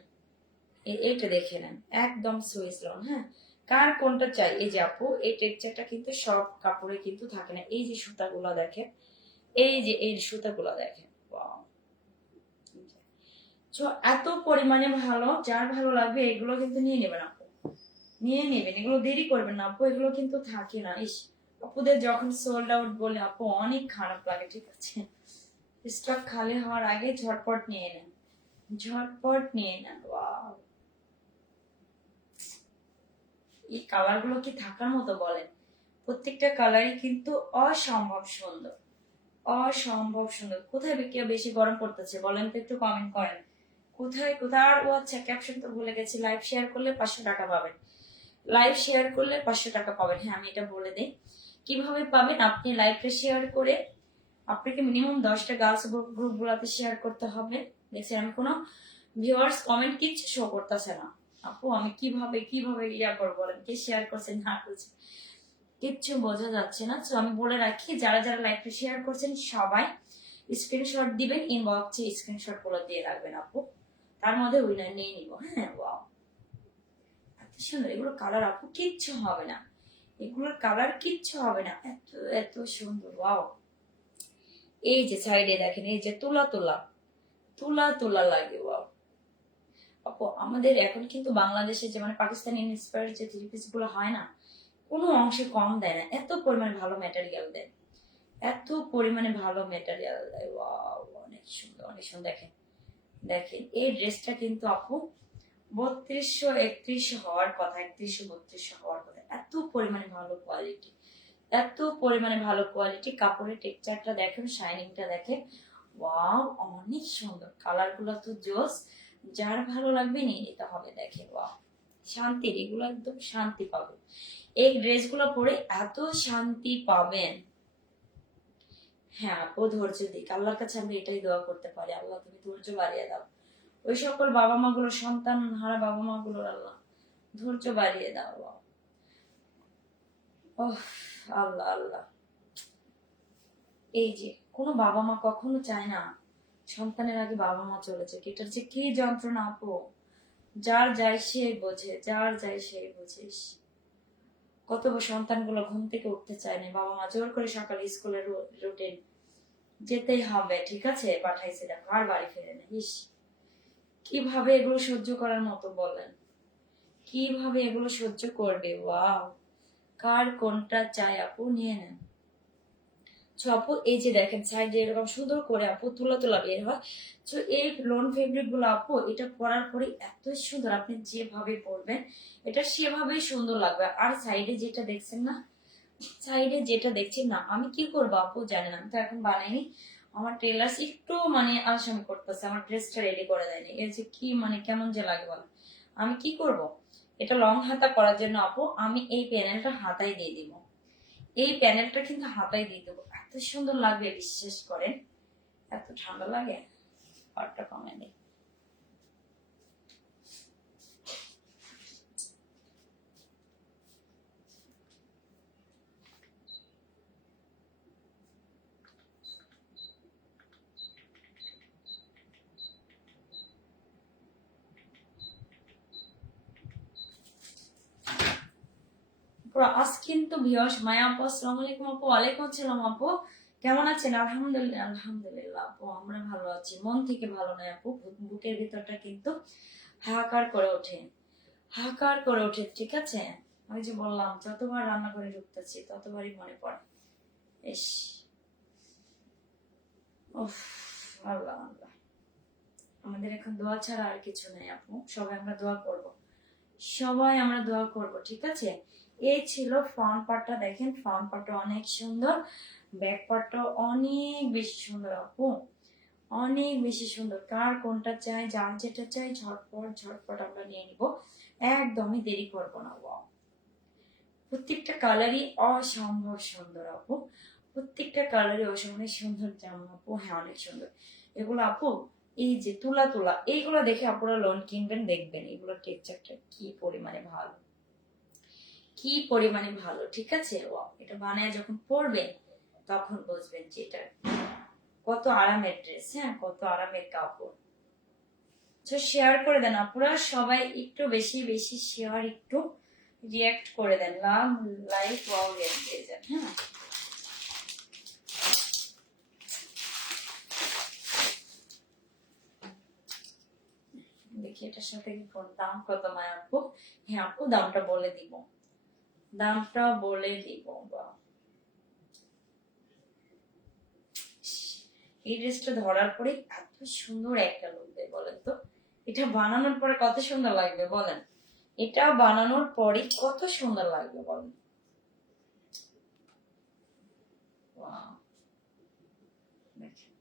এইটা দেখে নেন, একদম সুইস লন। হ্যাঁ, কার কোনটা চাই? এই যে আপু, এই টেক্সচারটা কিন্তু সব কাপড়ে কিন্তু থাকে না। এই যে সুতাগুলো দেখেন, এই যে এই সুতাগুলো দেখেন। Wow! এত পরিমাণে ভালো, যার ভালো লাগবে এগুলো কিন্তু নিয়ে নেবেন আপু, নিয়ে নেবেন। এগুলো দেরি করবেন না আপু, এগুলো কিন্তু থাকে না। ইস, আপুদের যখন সোল্ড আউট বলে আপু অনেক খারাপ লাগে, ঠিক আছে? স্টক খালি হওয়ার আগে ঝটপট নিয়ে নেন, ঝটপট নিয়ে নেন। ওয়াও, এই কালার গুলো কি থাকার মতো বলেন? প্রত্যেকটা কালারই কিন্তু অসম্ভব সুন্দর, অসম্ভব সুন্দর। কোথায় বেশি গরম পড়তেছে বলেন তো, একটু কমেন্ট করেন। কোথায় কোথায়? আর ও আচ্ছা, ক্যাপশন তো ভুলে গেছি, লাইভ শেয়ার করলে 500 টাকা পাবেন। লাইভ শেয়ার করলে 500 টাকা পাবেন। হ্যাঁ, আমি এটা বলে দিই কিভাবে পাবেন। আপনি লাইভটা শেয়ার করে আপনাকে মিনিমাম 10টা গার্লস গ্রুপ গুলাতে শেয়ার করতে হবে। দেখছেন আমি কোনো ভিউয়ার্স কমেন্ট কিচ্ছু শো করতেছে না। আপু আমি কিভাবে কিভাবে ইয়া করবো বলেন, কে শেয়ার করছেন না করছেন কিচ্ছু বোঝা যাচ্ছে না। তো আমি বলে রাখি, যারা যারা লাইভটা শেয়ার করছেন সবাই স্ক্রিনশট দিবেন, ইনবক্সে স্ক্রিনশট গুলো দিয়ে রাখবেন আপু, তার মধ্যে উইনার নিয়ে নিব। হ্যাঁ, ওয়াও এত সুন্দর এগুলো কালার আপু, কিচ্ছু হবে না, এগুলোর কালার কিচ্ছু হবে না, এত এত সুন্দর। ওয়াও, এই যে সাইডে দেখেন, এই যে তুলা তুলা তুলা তুলা লাগে। ওয়াও আপু, আমাদের এখন কিন্তু বাংলাদেশে যে মানে পাকিস্তানি ইন্সপায়ার যে থ্রি পিস গুলো হয় না, কোনো অংশে কম দেয় না, এত পরিমাণে ভালো ম্যাটেরিয়াল দেয়, এত পরিমাণে ভালো ম্যাটেরিয়াল দেয়। ওয়াও, অনেক সুন্দর অনেক সুন্দর। দেখেন দেখেন এই ড্রেসটা কিন্তু আপু 3200 3100 হওয়ার কথা, 3100 3200 হওয়ার কথা, এত পরিমাণে ভালো কোয়ালিটি, এত পরিমাণে ভালো কোয়ালিটি। কাপড়ের টেক্সচারটা দেখেন, শাইনিংটা দেখেন। ওয়াও, অনেক সুন্দর, কালার গুলো তো জোস, যার ভালো লাগবে নিয়ে নিতে হবে। দেখেন ওয়াও, শান্তির, এগুলো একদম শান্তি পাবেন, এই ড্রেসগুলো পরে এত শান্তি পাবেন। হ্যাঁ আপু, ধৈর্য দিক, আল্লাহর কাছে আমরা এটাই দোয়া করতে পারি, আল্লাহ তুমি ধৈর্য বাড়িয়ে দাও, ওই সকল বাবা মা গুলো, সন্তান হারা বাবা মা গুলোর আল্লাহ ধৈর্য বাড়িয়ে দাও। ওহ আল্লাহ আল্লাহ, এই যে কোনো বাবা মা কখনো চায় না সন্তানের আগে বাবা মা চলে যাক, এটার যে কি যন্ত্রণা আপু, যার যায় সে বোঝে, যার যায় সে বোঝে। কত সন্তানগুলো ঘুম থেকে উঠতে চায় না, বাবা মা জোর করে সকালে স্কুলের রুটিন যেতেই হবে, ঠিক আছে পাঠাইছে, দেখো আর বাড়ি ফিরে না। ইস, কিভাবে এগুলো সহ্য করার মতো বলেন, কিভাবে এগুলো সহ্য করবে। ওয়াও, কার কোনটা চাই আপু নিয়ে নেন। তো আপু এই যে দেখেন সাইডে এরকম সুন্দর করে আপু তুলা তুলা বের হয়। তো এই লোন ফেব্রিক গুলো আপু, এটা পরার পরে এত সুন্দর, আপনি যেভাবে পরবেন এটা সেভাবেই সুন্দর লাগবে। আর সাইডে যেটা দেখছেন না, সাইডে যেটা দেখছেন না, আমি কি করবো আপু জানেন, আমি তো এখন বানাইনি, আমার টেলার্স একটু মানে আলসামি করতেছে, আমার ড্রেসটা রেডি করে দেয়নি, এই যে কি মানে কেমন যে লাগে বলো, আমি কি করব। এটা লং হাতা করার জন্য আপু আমি এই প্যানেলটা হাতায় দিয়ে দিব, এই প্যানেলটা কিন্তু হাতায় দিয়ে দেবো, এত সুন্দর লাগবে বিশ্বাস করেন। এত ঠান্ডা লাগে, পাটটা কমে নেই। আজ কিন্তু ভিউয়ার্স, মায়া আপু আসসালামু আলাইকুম আপু। ওয়ালাইকুম আসসালাম আপু, কেমন আছেন? আলহামদুলিল্লাহ আলহামদুলিল্লাহ আপু, আমরা ভালো আছি, মন থেকে ভালো নয় আপু, বুকের ভিতরটা কিন্তু হাহাকার করে ওঠে, হাহাকার করে ওঠে, ঠিক আছে। ওই যে বললাম, যতবার রান্নাঘরে ঢুকতেছি ততবারই মনে পড়ে। ইস, উফ, আল্লাহ আল্লাহ, আমাদের এখন দোয়া ছাড়া আর কিছু নেই আপু, সবাই আমরা দোয়া করব, সবাই আমরা দোয়া করব, ঠিক আছে। এই ছিল ফ্রন্ট পার্টটা, দেখেন ফ্রন্ট পার্টটা অনেক সুন্দর, ব্যাক পার্টটা অনেক বেশি সুন্দর আপু, অনেক বেশি সুন্দর। কার কোনটা চাই, যার যেটা চাই ঝটপট ঝটপট আমরা নিয়ে নিব, একদমই দেরি করবো না। ওয়াও, প্রত্যেকটা কালারই অসম্ভব সুন্দর আপু, প্রত্যেকটা কালারই অসম্ভব সুন্দর জামা আপু। হ্যাঁ অনেক সুন্দর এগুলো আপু, এই যে তুলা তুলা, এইগুলো দেখে আপনারা লোন কিনবেন, দেখবেন এগুলো টেক্সচারটা কি পরিমাণে ভালো, কি পরিমাণে ভালো, ঠিক আছে। ওয়াও, এটা বানায় যখন পরবেন তখন বুঝবেন যে এটা কত আরামের ড্রেস, হ্যাঁ কত আরামের কাপড়। তো শেয়ার করে দেন আপনারা সবাই, একটু বেশি বেশি শেয়ার, একটু রিয়াক্ট করে দেন, লাভ লাইক ওয়াও রিয়াক্ট দিয়ে যান। হ্যাঁ দেখি এটার সাথে কি কোন দাম কত মায় আপু। হ্যাঁ আপু দামটা বলে দিব, দামটা বলে দিব। বাহ, এই ড্রেসটা ধরার পরে এত সুন্দর একটা লুক দেয় বলেন তো, এটা বানানোর পরে কত সুন্দর লাগবে বলেন, এটা বানানোর পরে কত সুন্দর লাগবে বলেন। ওয়াও, দেখেন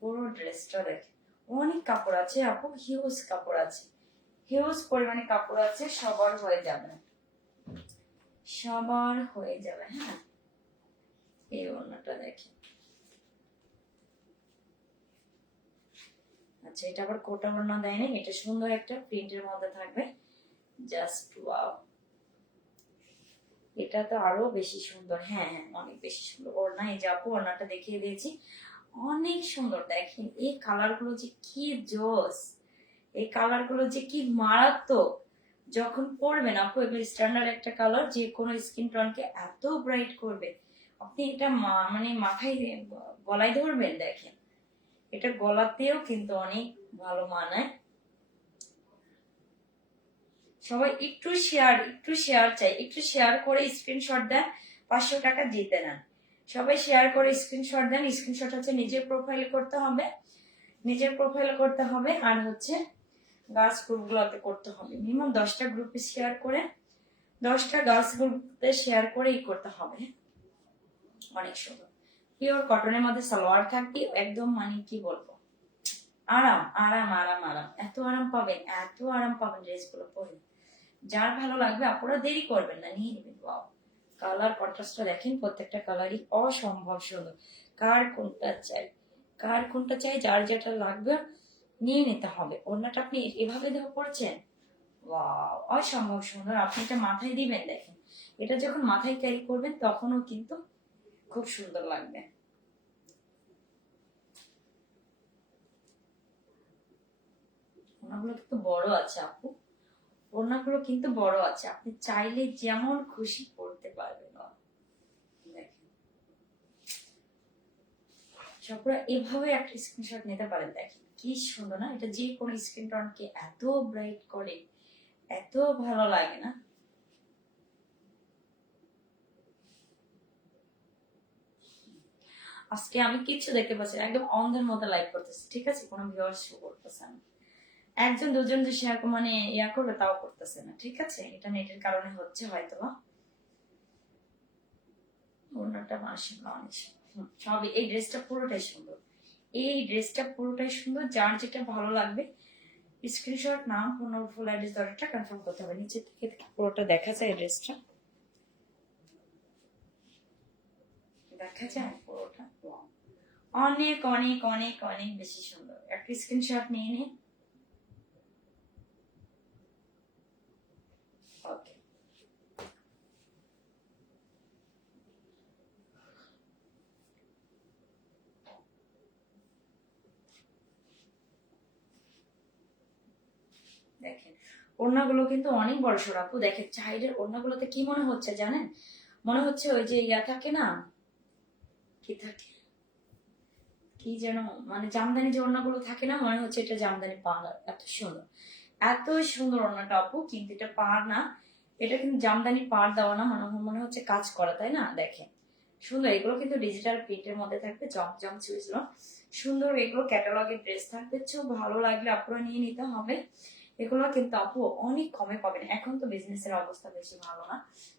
পুরো ড্রেসটা দেখেন, অনেক কাপড় আছে আপু, হিউজ কাপড় আছে, হিউজ পরিমাণে কাপড় আছে, সবার হয়ে যাবে না। সবার হয়ে যাবে। হ্যাঁ, এই ওড়নাটা দেখেন। আচ্ছা, এটা আবার কোটা ওড়না দেয় না, এটা সুন্দর একটা প্রিন্টের মধ্যে থাকবে। জাস্ট ওয়াও, এটা তো আরো বেশি সুন্দর। হ্যাঁ হ্যাঁ, অনেক বেশি সুন্দর ওড়না। এই যে আপু ওড়নাটা দেখিয়ে দিয়েছি, অনেক সুন্দর। দেখেন এই কালার গুলো যে কি জোস, এই কালার গুলো যে কি মারাত্মক। যখন পরবেন আপু, এগুলো স্ট্যান্ডার্ড একটা কালার, যে কোনো স্কিন টোনকে এত ব্রাইট করবে। আপনি এটা মানে মাথায় গলায় ধরবেন, দেখেন এটা গলাতেও কিন্তু অনেক ভালো মানায়। সবাই একটু শেয়ার চাই, একটু শেয়ার করে স্ক্রিনশট দেন, 500 টাকা জিতে নেন। সবাই শেয়ার করে স্ক্রিনশট দেন। স্ক্রিনশট হচ্ছে নিজের প্রোফাইল করতে হবে, নিজের প্রোফাইল করতে হবে, আর হচ্ছে গার্লস গ্রুপগুলোতে করতে হবে। মিনিমাম 10টা গ্রুপে শেয়ার করে, 10টা গার্লস গ্রুপে শেয়ার করেই করতে হবে। অনেক সুন্দর পিওর কটনের মধ্যে সালোয়ার থাকবে, একদম মানে কি বলবো, আরাম আরাম আরাম আরাম, এত আরাম পাবেন, এত আরাম পাবেন ড্রেসগুলো পরে। যার ভালো লাগবে আপনারা দেরি করবেন না, নিয়ে নেবেন। ওয়াও, কালার কন্ট্রাস্টটা দেখেন, প্রত্যেকটা কালারই অসম্ভব সুন্দর। কার কোনটা চাই, কার কোনটা চাই, যার যেটা লাগবে নিয়ে নিতে হবে। ওড়নাটা আপনি এভাবে দেখে পড়ছেন, ওয়াও অসম্ভব সুন্দর। আপনি এটা মাথায় দিবেন, দেখেন এটা যখন মাথায় ক্যারি করবেন তখনও কিন্তু খুব সুন্দর লাগবে। ওড়নাগুলো কিন্তু বড় আছে আপু, ওড়নাগুলো কিন্তু বড় আছে, আপনি চাইলে যেমন খুশি পড়তে পারবেন। দেখেন সবরা এভাবে একটা স্ক্রিনশট নিতে পারেন, দেখেন কি সুন্দর না? এটা যে কোনো স্ক্রিন টোনকে এত ব্রাইট করে, এত ভালো লাগে না? আজকে আমি কিচ্ছু দেখতে পাচ্ছি না, একদম অন্ধের মতো লাইভ করতেছি, ঠিক আছে? কোনো ভিউয়ার্স শো করতেছে না, একজন দুজন যে শেয়ার মানে ইয়া করবে তাও করতেছে না, ঠিক আছে? এটা নেটের কারণে হচ্ছে হয়তো বা। ওড়নাটা মাশাআল্লাহ অনেক সুন্দর। সবই, এই ড্রেসটা পুরোটাই সুন্দর, এই ড্রেসটা পুরোটাই সুন্দর। যার যেটা ভালো লাগবে স্ক্রিনশট, নাম, ফোন নম্বর, ফুল অ্যাড্রেস দরটা কনফার্ম করতে হবে। নিচে থেকে পুরোটা দেখা যায়, ড্রেসটা দেখা যায় পুরোটা। অনেক অনেক অনেক অনেক বেশি সুন্দর। একটা স্ক্রিনশট নিয়ে নিন। ওকে, দেখেন ওড়নাগুলো কিন্তু অনেক বড় সড় আপু। দেখেন সাইডের ওড়নাগুলোতে কি মনে হচ্ছে জানেন? মনে হচ্ছে ওই যে ইয়া থাকে না, কি থাকে, কি যেন, মানে জামদানি যে ওড়নাগুলো থাকে না, মনে হচ্ছে এটা জামদানি পাহাড়। এত সুন্দর, এত সুন্দর ওড়নাটা আপু। কিন্তু এটা পাড় না, এটা কিন্তু জামদানি পাড় দেওয়া না, মনে হচ্ছে কাজ করা, তাই না? দেখেন সুন্দর। এগুলো কিন্তু ডিজিটাল প্রিন্টের মধ্যে থাকবে, জমজম সুইচলো সুন্দর। এগুলো ক্যাটালগের ড্রেস থাকবে, খুব ভালো লাগলে আপনারা নিয়ে নিতে হবে। এগুলো কিন্তু আপু অনেক কমে পাবেন, এখন তো বিজনেসের অবস্থা বেশি ভালো না,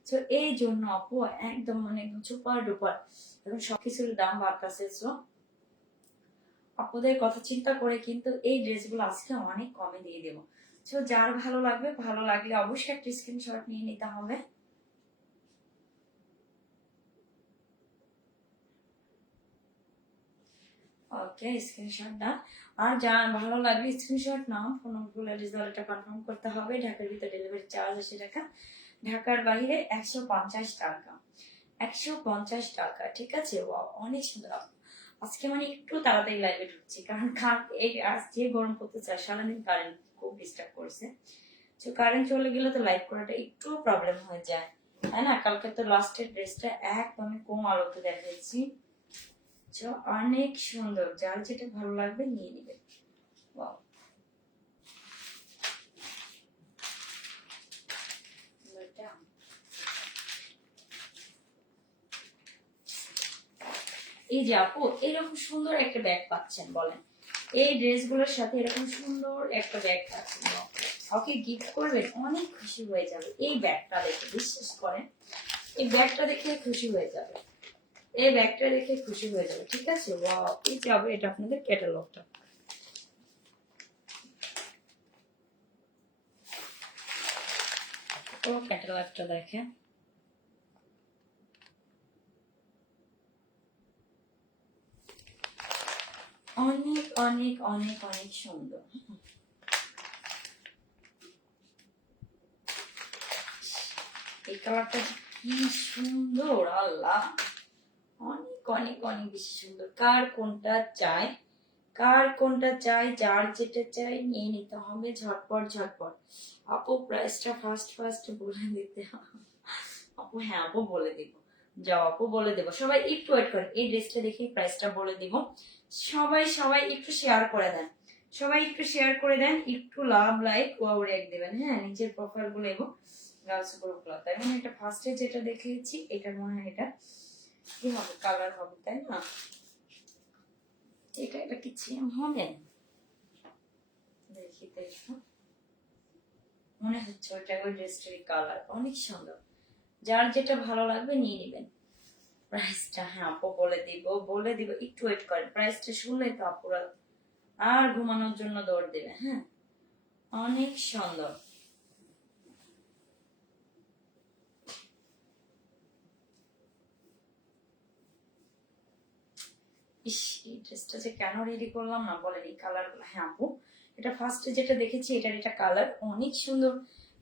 তো এই জন্য আপু একদম মানে একদম সুপার ডুপার এখন সবকিছুর দাম বাড়তেছে। তো আপুদের কথা চিন্তা করে কিন্তু এই ড্রেসগুলো আজকে অনেক কমে দিয়ে দেবো। তো যার ভালো লাগবে, ভালো লাগলে অবশ্যই একটা স্ক্রিনশট নিয়ে নিতে হবে। ওকে, স্ক্রিনশটটা। আর যার ভালো লাগবে স্ক্রিনশট নাও, ফোন নম্বর রেজাল্টটা কনফার্ম করতে হবে। ঢাকার ভিতরে ডেলিভারি চার্জ 80 টাকা, ঢাকার বাইরে 150 টাকা, 150 টাকা, ঠিক আছে? ওয়াও অনেক সুন্দর। আজকে মানে একটু তাড়াতাড়ি লাইভে ঢুকছি, কারণ এই আজ যে গরম করতে চায়, সারাদিন কারেন্ট খুব ডিস্টার্ব করছে। তো কারেন্ট চলে গেলে তো লাইভ করাটা একটু প্রবলেম হয়ে যায়, তাই না? কালকে তো লাস্টের ড্রেসটা একদমই কম আলোতে দেখাচ্ছি। তো অনেক সুন্দর, যার যেটা ভালো লাগবে নিয়ে নেবেন। ওয়াও, এই যে আপু এরকম সুন্দর একটা ব্যাগ পাচ্ছেন, বলেন এই ড্রেসগুলোর সাথে এরকম সুন্দর একটা ব্যাগ পাচ্ছেন, ওকে গিফট করবেন, অনেক খুশি হয়ে যাবে। এই ব্যাগটা দেখে, বিশ্বাস করেন এই ব্যাগটা দেখে খুশি হয়ে যাবে, এই ব্যাগটা দেখে খুশি হয়ে যাবে, ঠিক আছে? ওয়াও, এই যাবে, এটা আপনাদের ক্যাটালগটা। ও ক্যাটালগটা দেখেন, অনেক অনেক অনেক অনেক সুন্দর। এই কালারটা কি সুন্দর, আল্লাহ অনেক অনেক অনেক বেশি সুন্দর। কার কোনটা চাই, কার কোনটা চাই, যার যেটা চাই নিয়ে নিতে হবে ঝটপট ঝটপট। আপু প্রাইসটা ফার্স্ট ফার্স্ট বলে দিতে হবে। আপু হ্যাঁ আপু বলে দিব, যাও আপু বলে দেবো। সবাই একটু ওয়েট করেন, এই ড্রেসটা দেখে প্রাইসটা বলে দিব। সবাই সবাই একটু শেয়ার করে দেন, সবাই একটু শেয়ার করে দেন, একটু লাভ লাইক ওয়াও রিঅ্যাক্ট দিবেন। হ্যাঁ নিজের প্রোফাইল গুলো এবং গার্লস গ্রুপগুলো। তাই মানে এটা ফার্স্টে যেটা দেখিয়েছি এটা মনে হয় এটা কি হবে, কালার হবে তাই না? এটা এটা কি সেম হবে? দেখি দেখো, মনে হচ্ছে ওইটা ওই ড্রেসটারই কালার। অনেক সুন্দর, যার যেটা ভালো লাগবে নিয়ে নেবেন। প্রাইসটা হ্যাঁ আপু বলে দিব, বলে দিব, একটু ওয়েট করেন। প্রাইসটা শুনলে তো আপুরা আর ঘুমানোর জন্য দৌড় দেবে। হ্যাঁ অনেক সুন্দর। ইস এই ড্রেসটা যে কেন রেডি করলাম না বলেন, এই কালার। হ্যাঁ আপু এটা ফার্স্টে যেটা দেখেছি এটার এটা কালার অনেক সুন্দর।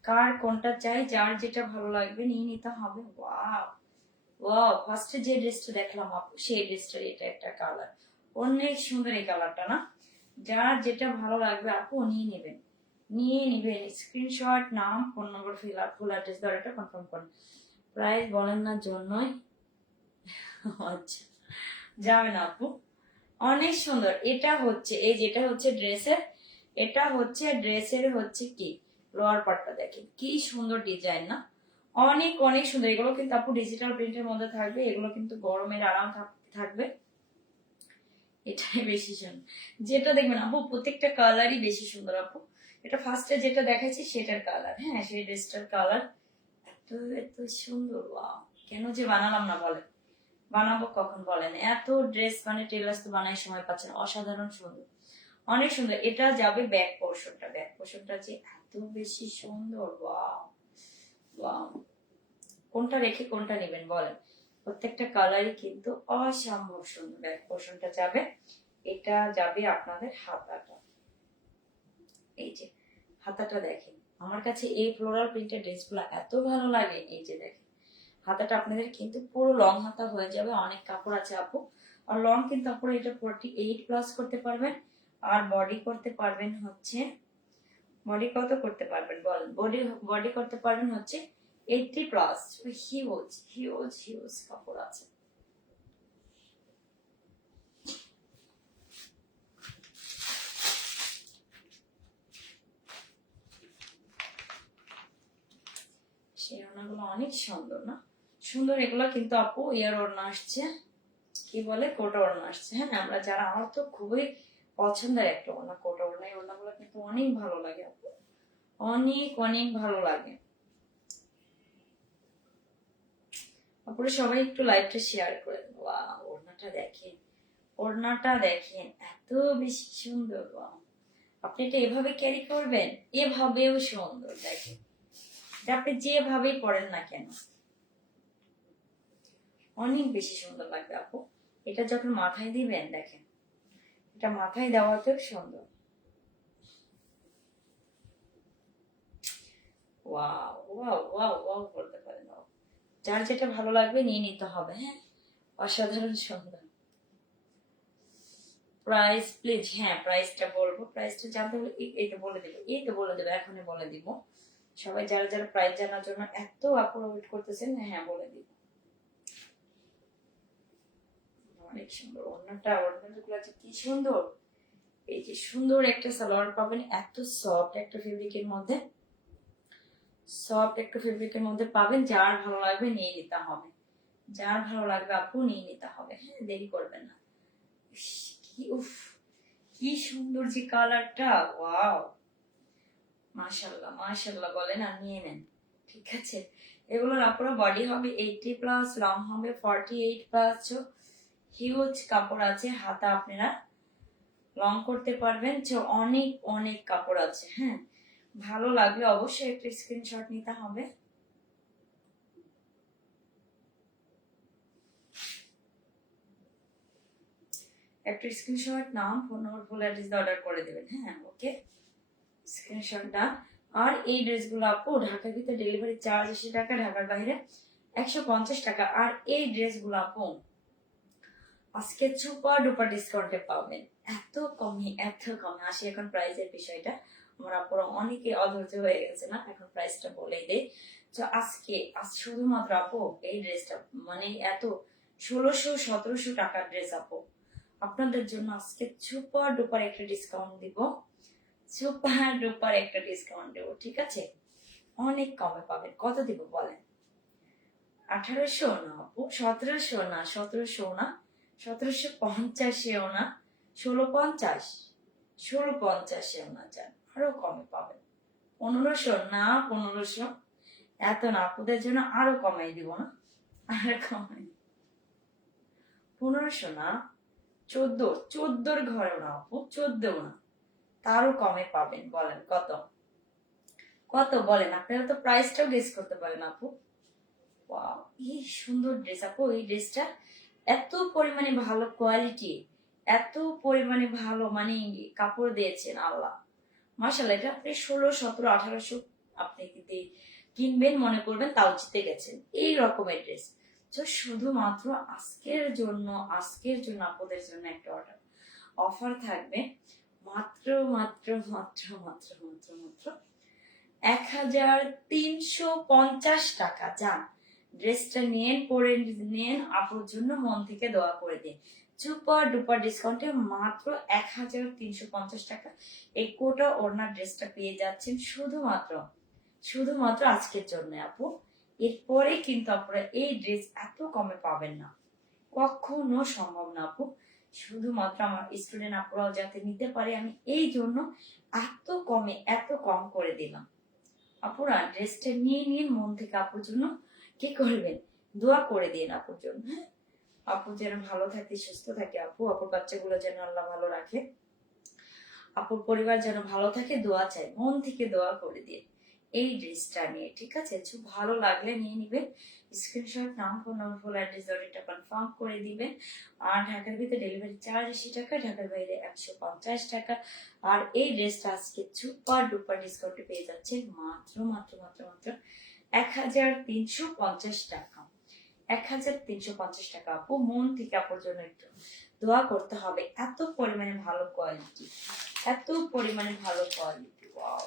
কার কোনটা চাই, যার যেটা ভালো লাগবে নিয়ে নিতে হবে। ওয়াও ওয়াও, ফার্স্টে যে ড্রেসটা দেখলাম আপু সেই ড্রেসটার এটা একটা কালার অনেক সুন্দর। এই কালারটা না, যার যেটা ভালো লাগবে আপু নিয়ে নেবেন, নিয়ে নেবেন। স্ক্রিনশট, নাম, ফোন নম্বর, ফুল অ্যাড্রেস ধরে এটা কনফার্ম করুন। প্রাইস বলেন না জন্যই আচ্ছা যাবে না আপু। অনেক সুন্দর। এটা হচ্ছে এই যেটা হচ্ছে ড্রেসের, এটা হচ্ছে ড্রেসের হচ্ছে কি লোয়ার পার্টটা দেখেন কি সুন্দর ডিজাইন না, অনেক অনেক সুন্দর। এগুলো কিন্তু আপু ডিজিটাল প্রিন্টের মধ্যে থাকবে, এগুলো কিন্তু গরমের আরাম থাকবে। এটাই বেশি সুন্দর, যেটা দেখবেন আপু প্রত্যেকটা কালারই বেশি সুন্দর আপু। এটা ফার্স্টে যেটা দেখাচ্ছি সেটার কালার, হ্যাঁ সেই ড্রেসটার কালার এত এত সুন্দর। ওয়াও, কেন যে বানালাম না বলেন, বানাবো কখন বলেন? এত ড্রেস মানে টেলার্স তো বানাই সময় পাচ্ছে না। অসাধারণ সুন্দর, অনেক সুন্দর। এটা যাবে ব্যাক পোর্শনটা, ব্যাক পোর্শনটা যে এত বেশি সুন্দর। ওয়াও ওয়াও, কোনটা রেখে কোনটা নেবেন বলেন? প্রত্যেকটা কালারই কিন্তু অসম্ভব সুন্দর। ব্যাক পোর্শনটা যাবে, এটা যাবে আপনাদের হাতাটা। এই যে হাতাটা দেখেন, আমার কাছে এই ফ্লোরাল প্রিন্টের ড্রেসগুলো এত ভালো লাগে। এই যে দেখেন হাতাটা আপনাদের কিন্তু পুরো লং হাতা হয়ে যাবে, অনেক কাপড় আছে আপু। আর লং কিন্তু আপনারা এটা 48+ করতে পারবেন। আর বডি করতে পারবেন হচ্ছে, বডি কত করতে পারবেন বলেন? বডি বডি করতে পারবেন হচ্ছে 80+। হিউজ হিউজ হিউজ কাপড় আছে। সেই ওড়নাগুলো অনেক সুন্দর না, সুন্দর। এগুলো কিন্তু আপু ইয়ার ওড়না আসছে, কি বলে কোটা ওড়না আসছে। হ্যাঁ আমরা যারা, আমার তো খুবই পছন্দের একটা ওড়না কোটা ওড়না। এই ওড়নাগুলো কিন্তু অনেক ভালো লাগে আপু, অনেক অনেক ভালো লাগে। আপুরা সবাই একটু লাইভটা শেয়ার করেন। ওয়াও ওড়নাটা দেখেন, ওড়নাটা দেখেন এত বেশি সুন্দর। ওয়াও, আপনি এটা এভাবে ক্যারি করবেন, এভাবেও সুন্দর। দেখেন এটা আপনি যেভাবে পরেন না কেন অনেক বেশি সুন্দর লাগবে আপু। এটা যখন মাথায় দিবেন দেখেন, এটা মাথায় দেওয়াতেও সুন্দর। ওয়াও ওয়াও ওয়াও ওয়াও বলতে পারেন। যার যেটা ভালো লাগবে নিয়ে নিতে হবে। হ্যাঁ অসাধারণ সুন্দর। প্রাইস প্লিজ, হ্যাঁ প্রাইসটা বলবো। প্রাইসটা জানতে হলে এই তো বলে দেবো, এই তো বলে দেবো, এখনই বলে দিব। সবাই যারা যারা প্রাইস জানার জন্য এত আপুরা ওয়েট করতেছেন, হ্যাঁ বলে দিব। অনেক সুন্দর ওড়নাটা, ওড়নাগুলো আছে কি সুন্দর। এই যে সুন্দর একটা সালোয়ার পাবেন, এত সফট একটা ফেব্রিকের মধ্যে, সফট একটা ফেব্রিকের মধ্যে পাবেন। যার ভালো লাগবে নিয়ে নিতে হবে, যার ভালো লাগবে আপু নিয়ে নিতে হবে। হ্যাঁ দেরি করবেন না। ইস, কি উফ, কি সুন্দর যে কালারটা। ওয়াও মাশাআল্লাহ মাশাআল্লাহ বলেন আর নিয়ে নেন। ঠিক আছে, এগুলোর আপুরা বডি হবে 80+, লং হবে 48+। হিউজ কাপড় আছে, হাতা আপনারা লং করতে পারবেন। অনেক অনেক কাপড় আছে। হ্যাঁ ভালো লাগলে অবশ্যই একটা স্ক্রিনশট নিতে হবে। একটা স্ক্রিনশট নাম, phone number, full address order করে দেবেন। হ্যাঁ, ওকে, স্ক্রিনশটটা। আর এই ড্রেসগুলো আপু ঢাকার ভিতরে ডেলিভারি চার্জ 80 টাকা, ঢাকার বাইরে 150 টাকা। আর এই ড্রেসগুলো আপু আজকে সুপার ডুপার ডিসকাউন্টে পাবেন। এত কমে, এত কমে আসি। এখন প্রাইসের বিষয়টা আমার আপুরা অনেকে অধৈর্য হয়ে গেছে না, এখন প্রাইসটা বলেই দেই। তো আজকে শুধুমাত্র আপু এই ড্রেসটা মানে এত 1600-1700 টাকার ড্রেস আপু আপনাদের জন্য আজকে সুপার ডুপার একটা ডিসকাউন্ট দিব, সুপার ডুপার একটা ডিসকাউন্ট দেবো, ঠিক আছে? অনেক কমে পাবেন। কত দিব বলেন? 1800 না আপু, 1700 না, 1700 না, 1750-এও না, 1650, 1650-এও না, যান আরো কমে পাবেন। 1500 না, 1500 এত না, আপুদের জন্য আরো কমাই দিব না, আরো কমাই। 1500 না, 14 ঘরেও না আপু, 14 না, তারও কমে পাবেন। বলেন কত? কত বলেন? আপনারা তো প্রাইসটাও গেস করতে পারেন আপু। ওয়াও, এই সুন্দর ড্রেস আপু। এই ড্রেসটা এত পরিমাণে ভালো কোয়ালিটি, এত পরিমাণে ভালো মানে কাপড় দিয়েছেন আল্লাহ, মাশাআল্লাহ। এটা আপনি 1600, 1700, 1800 আপনি কিন্তু কিনবেন মনে করবেন তাও জিতে গেছেন, এই রকমের ড্রেস। তো শুধুমাত্র আজকের জন্য, আজকের জন্য আপনাদের জন্য একটা অফার থাকবে মাত্র মাত্র মাত্র মাত্র মাত্র মাত্র 1350 টাকা। যান ড্রেসটা নেন, পরে নেন, আপুর জন্য মন থেকে দোয়া করে দিন। সুপার ডুপার ডিসকাউন্টে মাত্র 1350 টাকা এই কোটা ওড়না ড্রেসটা পেয়ে যাচ্ছেন শুধুমাত্র, শুধুমাত্র আজকের জন্য আপু। এরপরে কিন্তু আপনারা এই ড্রেস এত কমে পাবেন না, কখনো সম্ভব না আপু। শুধুমাত্র আমার স্টুডেন্ট আপুরাও যাতে নিতে পারে, আমি এই জন্য এত কমে, এত কম করে দিলাম। আপুরা ড্রেসটা নিয়ে নিন মন থেকে, আপুর জন্য কি করবেন? দোয়া করে দিন আপুর জন্য। হ্যাঁ, আপু যেন ভালো থাকে, সুস্থ থাকে আপু, আপুর বাচ্চাগুলো যেন আল্লাহ ভালো রাখে, আপুর পরিবার যেন ভালো থাকে, দোয়া চাই, মন থেকে দোয়া করে দিন এই ড্রেসটা নিয়ে, ঠিক আছে? খুব ভালো লাগলে নিয়ে নিবেন, স্ক্রিনশট নাম, ফোন নম্বর, ফুল অ্যাড্রেস অর্ডারটা কনফার্ম করে দিবেন। আর ঢাকার ভিতরে ডেলিভারি চার্জ 80 টাকা, ঢাকার বাইরে 150 টাকা। আর এই ড্রেসটা আজকে সুপার ডুপার ডিসকাউন্টে পেয়ে যাচ্ছে মাত্র মাত্র মাত্র মাত্র 1350 টাকা, 1350 টাকা। আপু মন থেকে আপুর জন্য একটু দোয়া করতে হবে, এত পরিমাণে ভালো কোয়ালিটি, এত পরিমাণে ভালো কোয়ালিটি। ওয়াও,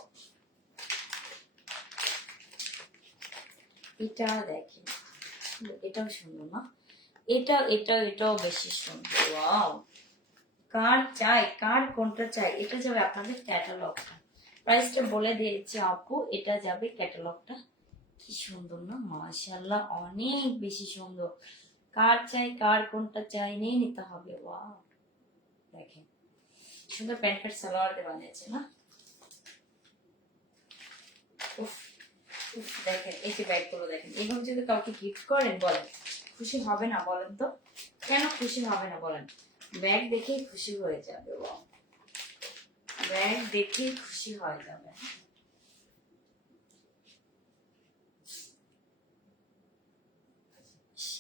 এটা দেখেন, এটাও সুন্দর না? এটাও বেশি সুন্দর। ওয়াও, কার চাই, কার কোনটা চাই? এটা যাবে আপনাদের ক্যাটালগটা, প্রাইসটা বলে দিয়েছি আপু, এটা যাবে ক্যাটালগটা। কি সুন্দর না? মাশাআল্লাহ, অনেক বেশি সুন্দর। কার চাই, কার কোনটা চাই, নিয়ে নিতে হবে। ওয়াও, দেখেন সুন্দর প্যান্ট প্যান্ট সালোয়ার দিয়ে বানিয়েছে না? উফ উফ, দেখেন এই যে ব্যাগগুলো দেখেন, এগুলো যদি কাউকে গিফট করেন বলেন খুশি হবে না? বলেন তো কেন খুশি হবে না বলেন? ব্যাগ দেখেই খুশি হয়ে যাবে। ওয়াও, ব্যাগ দেখেই খুশি হয়ে যাবে।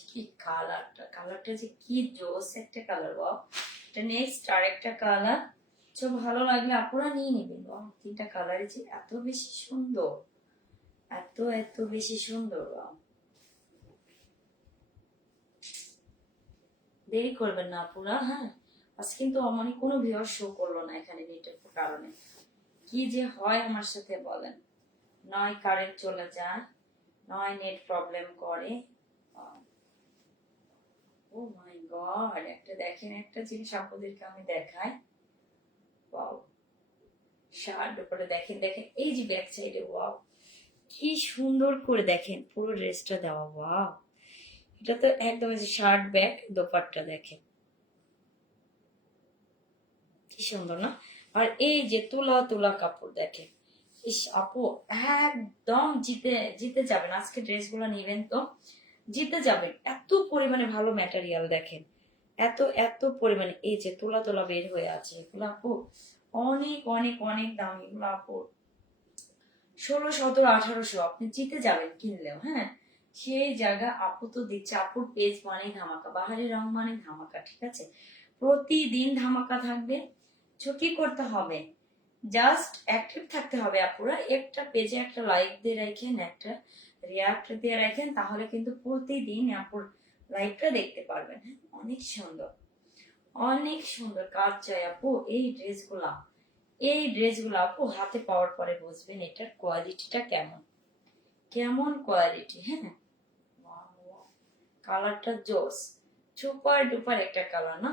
কি কালারটা, কালারটা যে কি জোস একটা কালার। ওয়াও, এটা নেক্সট আরেকটা কালার। তো ভালো লাগলে আপনারা নিয়ে নেবেন। ওয়াও, তিনটা কালারই যে এত বেশি সুন্দর, এত এত বেশি সুন্দর। ওয়াও, দেরি করবেন না আপুরা। হ্যাঁ, আজ কিন্তু মানে কোনো ভিউয়ার শো করলো না এখানে নেটের কারণে। কি যে হয় আমার সাথে বলেন, নয় কারেন্ট চলে যায়, নয় নেট প্রবলেম করে। ও মাই গড, একটা দেখেন, একটা জিনিস আপনাদেরকে আমি দেখাই। ওয়াও, শার্ট উপরে দেখেন, দেখেন এই যে ব্যাক সাইডে। ওয়াও, কি সুন্দর করে দেখেন পুরো ড্রেসটা দেওয়া। ওয়াও, এটা তো একদম যে শার্ট ব্যাক দোপাট্টা দেখেন কি সুন্দর না? আর এই যে তুলা তুলা কাপড় দেখেন। ইস আপু একদম জিতে জিতে যাবেন, আজকে ড্রেসগুলো নেবেন তো জিতে যাবেন। এত পরিমাণে ভালো ম্যাটেরিয়াল দেখেন, এত এত পরিমাণে। এই যে তুলা তুলা বের হয়ে আছে, এগুলো আপু অনেক অনেক অনেক দাম। এগুলো আপু 1600, 1700, 1800 আপনি জিতে যাবেন কিনলেও। হ্যাঁ, সেই জায়গা আপু তো দিচ্ছে। আপুর পেজ মানে ধামাকা, বাহারি রং মানে ধামাকা, ঠিক আছে? প্রতিদিন ধামাকা থাকবে। কি করতে হবে, জাস্ট অ্যাক্টিভ থাকতে হবে আপুরা। একটা পেজে একটা লাইক দিয়ে রাখেন, একটা রিয়াক্ট দিয়ে রাখেন, তাহলে কিন্তু প্রতিদিন আপুর লাইভটা দেখতে পারবেন। হ্যাঁ, অনেক সুন্দর, অনেক সুন্দর কাজ চাই আপু। এই ড্রেসগুলো আপু হাতে পাওয়ার পরে বুঝবেন এটার কোয়ালিটিটা কেমন, কেমন কোয়ালিটি। হ্যাঁ, কালারটা জোস, সুপার ডুপার একটা কালার না।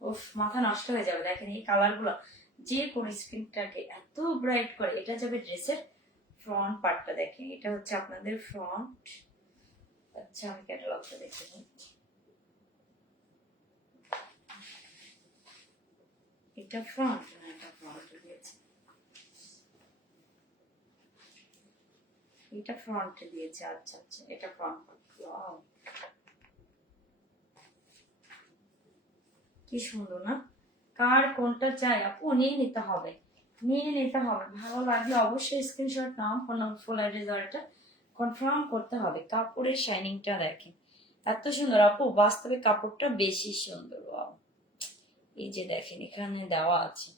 উফ, মাথা নষ্ট হয়ে যাবে। দেখেন এই কালার গুলো যে কোন স্কিনটাকে এত ব্রাইট করে। এটা যাবে ড্রেসের ফ্রন্ট পার্টটা। দেখেন এটা হচ্ছে আপনাদের ফ্রন্ট। আচ্ছা, আমি ক্যাটালগটা দেখে নিই। এটা ফ্রন্ট না, এটা ফ্রন্ট দিয়েছে, এটা ফ্রন্ট দিয়েছে। আচ্ছা আচ্ছা, এটা ফ্রন্ট পার্ট। ওয়াও, কি সুন্দর না। কার কোনটা চাই আপু নিয়ে নিতে হবে, নিয়ে নিতে হবে। ভালো লাগলে অবশ্যই স্ক্রিনশট নাও, ফোন নাম্বার, ফুল অ্যাড্রেস এটা কনফার্ম করতে হবে। কাপড়ের শাইনিংটা দেখেন এত সুন্দর আপু, বাস্তবে কাপড়টা বেশি সুন্দর। ওয়াও, এই যে দেখেন এখানে দেওয়া আছে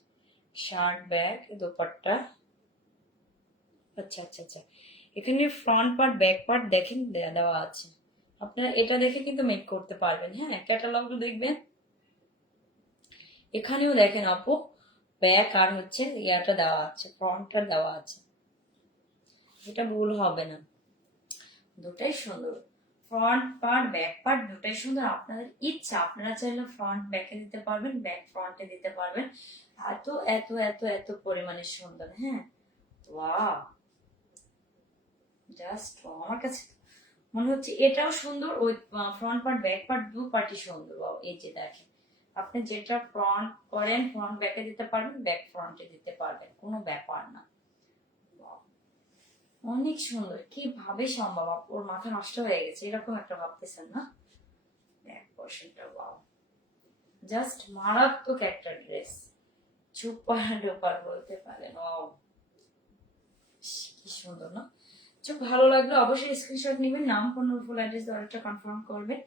শার্ট, ব্যাগ, দোপাট্টা। আচ্ছা আচ্ছা আচ্ছা, এখানে ফ্রন্ট পার্ট ব্যাক পার্ট দেখেন দেওয়া আছে। আপনারা এটা দেখে কিন্তু মেক করতে পারবেন। হ্যাঁ, ক্যাটালগটা দেখবেন। এখানেও দেখেন আপু ব্যাক আর হচ্ছে ইয়াটা দেওয়া আছে, ফ্রন্টটা দেওয়া আছে। এটা ভুল হবে না, দুটাই সুন্দর। ফ্রন্ট পার্ট ব্যাক পার্ট দুটাই সুন্দর। আপনাদের ইচ্ছা, আপনারা চাইলে ফ্রন্ট ব্যাকে দিতে পারবেন, ব্যাক ফ্রন্টে দিতে পারবেন। এত এত এত এত পরিমাণে সুন্দর। হ্যাঁ, ওয়াও, জাস্ট আমার কাছে মনে হচ্ছে এটাও সুন্দর। ওই ফ্রন্ট পার্ট ব্যাক পার্ট দু পার্টি সুন্দর। ওয়াও, এই যে দেখেন আপনি যেটা ফ্রন্ট করেন ফ্রন্ট ব্যাকে দিতে পারবেন, ব্যাক ফ্রন্টে দিতে পারবেন, কোনো ব্যাপার না। Wow, অনেক সুন্দর। কিভাবে সম্ভব, ওর মাথা নষ্ট হয়ে গেছে এরকম একটা ভাবতেছেন না? ব্যাক পোর্শনটা ওয়াও, জাস্ট মারাত্মক একটা ড্রেস, সুপার ডুপার বলতে পারেন। ওয়াও, কি সুন্দর না। ভালো লাগলে অবশ্যই স্ক্রিনশট নেবেন, নাম, ফোন, ফুল অ্যাড্রেস অর্ডারটা কনফার্ম করবেন।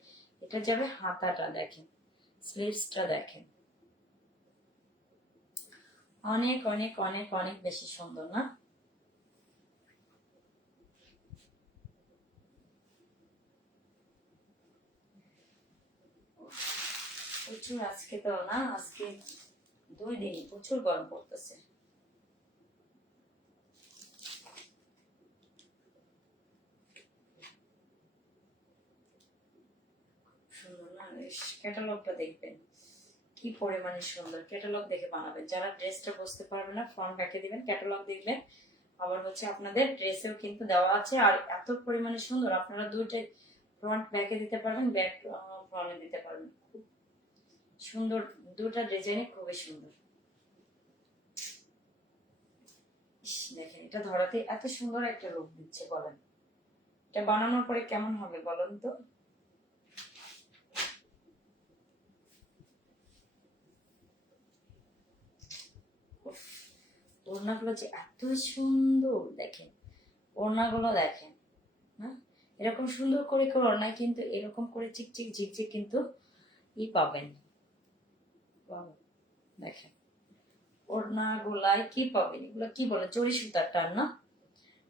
এটা যাবে হাতাটা দেখেন, স্লিভসটা দেখেন, অনেক অনেক অনেক অনেক বেশি সুন্দর না। প্রচুর আজকে তো না, আজকে 2 দিন প্রচুর গরম পড়তেছে। সুন্দর না, ক্যাটালগটা দেখবেন কি পরিমাণে সুন্দর। ক্যাটালগ দেখে বানাবেন। যারা ড্রেসটা বুঝতে পারবে না ফ্রন্ট ব্যাকে দিবেন, ক্যাটালগ দেখবেন। আবার হচ্ছে আপনাদের ড্রেসেও কিন্তু দেওয়া আছে। আর এত পরিমাণে সুন্দর, আপনারা দুইটাই ফ্রন্ট ব্যাকে দিতে পারবেন, ব্যাক ফ্রন্টে দিতে পারবেন। খুব সুন্দর, দুটা ডিজাইনে খুবই সুন্দর। দেখেন এটা ধরাতে এত সুন্দর একটা রূপ দিচ্ছে, বলেন এটা বানানোর পরে কেমন হবে বলেন তো। ওড়নাগুলো যে এত সুন্দর, দেখেন ওড়নাগুলো দেখেন না, এরকম সুন্দর করে করে ওড়না কিন্তু এরকম করে চিকচিক ঝিকঝিক কিন্তু পাবেন। দেখেন ওড়না গোলায় কি পাবেন, এগুলো কি বলে, জড়ি সুতার টান না,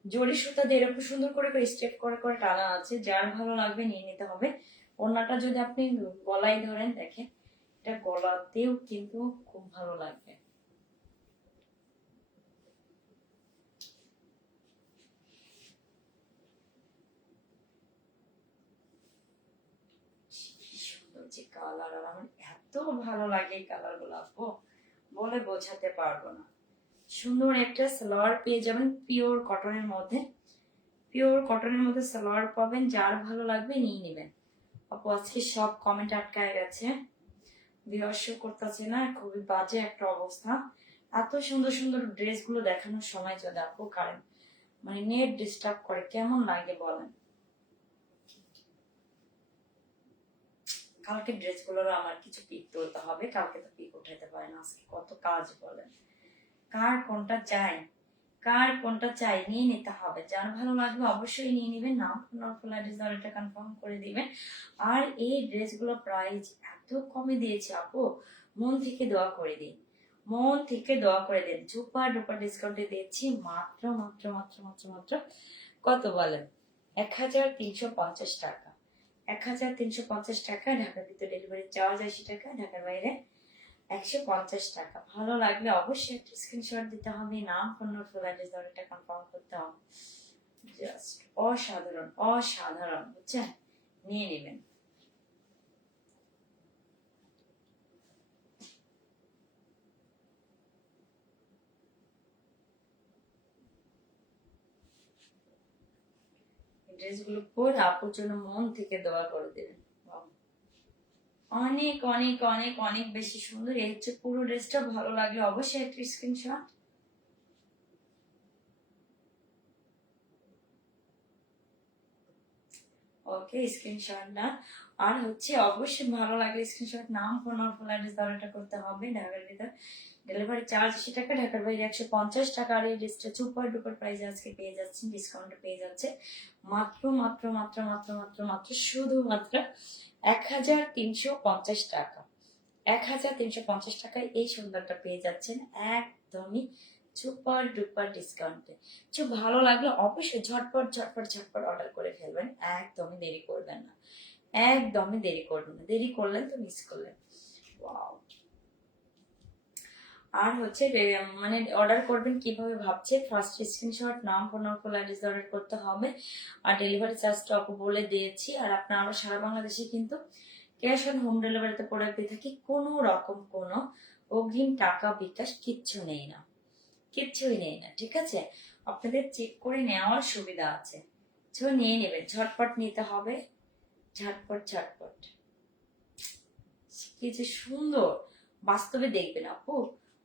জড়ি সুতা দিয়ে এরকম সুন্দর করে করে স্টেপ করে করে টানা আছে। যার ভালো লাগবে নিয়ে নিতে হবে। ওড়নাটা যদি আপনি গলায় ধরেন, দেখেন এটা গলাতেও কিন্তু খুব ভালো লাগবে। সুন্দর যে কালার, আর আমার এত ভালো লাগে এই কালার গুলো আপু, বলে বোঝাতে পারবো না। সুন্দর একটা সালোয়ার পেয়ে যাবেন পিওর কটনের মধ্যে, পিওর কটনের মধ্যে সালোয়ার পাবেন। যার ভালো লাগবে নিয়ে নেবেন আপু। আজকে সব কমেন্ট আটকায় গেছে, ভিউয়ার্স করতেছে না, খুবই বাজে একটা অবস্থা। এত সুন্দর সুন্দর ড্রেস গুলো দেখানোর সময় যদি আপু কারেন্ট মানে নেট ডিস্টার্ব করে কেমন লাগে বলেন। কালকে ড্রেস গুলোর আমার কিছু পিক তুলতে হবে, কালকে তো পিক উঠাইতে পারে না, আজকে কত কাজ বলেন। কার কোনটা চাই কার কোনটা চাই নিয়ে নিতে হবে, যার ভালো লাগবে অবশ্যই নিয়ে নেবেন, নাম ফুল অ্যাড্রেস কনফার্ম করে দিবেন। আর এই ড্রেসগুলো প্রাইস এত কমে দিয়েছে আপু, মন থেকে দোয়া করে দিন, মন থেকে দোয়া করে দিন। সুপার ডুপার ডিসকাউন্টে দিচ্ছি মাত্র মাত্র মাত্র মাত্র মাত্র কত বলেন, 1350 টাকা। 1350 টাকা, ঢাকার ভিতরে ডেলিভারি চার্জ 80 টাকা, ঢাকার বাইরে 150 টাকা। ভালো লাগলে অবশ্যই একটা স্ক্রিনশট দিতে হবে, নাম ফোন ফুল অ্যাড্রেস একটা কনফার্ম করতে হবে। জাস্ট অসাধারণ অসাধারণ, বুঝছেন? নিয়ে নেবেন। ড্রেসগুলো পরে আপুর জন্য মন থেকে দোয়া করে দেবেন। Wow! অনেক অনেক অনেক অনেক বেশি সুন্দর। এই হচ্ছে পুরো ড্রেসটা, ভালো লাগলে অবশ্যই একটা স্ক্রিনশট। ওকে, স্ক্রিনশট না, আর হচ্ছে অবশ্যই ভালো লাগলে স্ক্রিনশট, নাম ফোন আর ফুল অ্যাড্রেস এটা করতে হবে। ঢাকার ভিতর ডেলিভারি চার্জ 80 টাকা, ঢাকার বাইরে 150 টাকা। আর এই ড্রেসটা সুপার ডুপার প্রাইসে আজকে পেয়ে যাচ্ছেন, ডিসকাউন্টে পেয়ে যাচ্ছে মাত্র মাত্র মাত্র মাত্র মাত্র মাত্র শুধুমাত্র 1350 টাকা। 1350 টাকায় এই সুন্দরটা পেয়ে যাচ্ছেন একদমই সুপার ডুপার ডিসকাউন্টে। তো ভালো লাগলে অবশ্যই ঝটপট ঝটপট ঝটপট অর্ডার করে ফেলবেন, একদমই দেরি করবেন না, একদমই দেরি করবেন না, দেরি করলেন তো মিস করলেন। ওয়াও! আর হচ্ছে মানে অর্ডার করবেন কিভাবে ভাবছে, ফার্স্ট স্ক্রিনশট, নাম ফোন ফুল অ্যাড্রেস অর্ডার করতে হবে। আর ডেলিভারি চার্জটা আপু বলে দিয়েছি। আর আপনারা, আমরা সারা বাংলাদেশে কিন্তু ক্যাশ অন হোম ডেলিভারিতে প্রোডাক্ট দিয়ে থাকি, কোনো রকম কোনো অগ্রিম টাকা বিকাশ কিচ্ছু নেই না, কিচ্ছুই নেই না, ঠিক আছে? আপনাদের চেক করে নেওয়ার সুবিধা আছে, নিয়ে নেবেন, ঝটপট নিতে হবে, ঝটপট ঝটপট। কি যে সুন্দর, বাস্তবে দেখবেন আপু,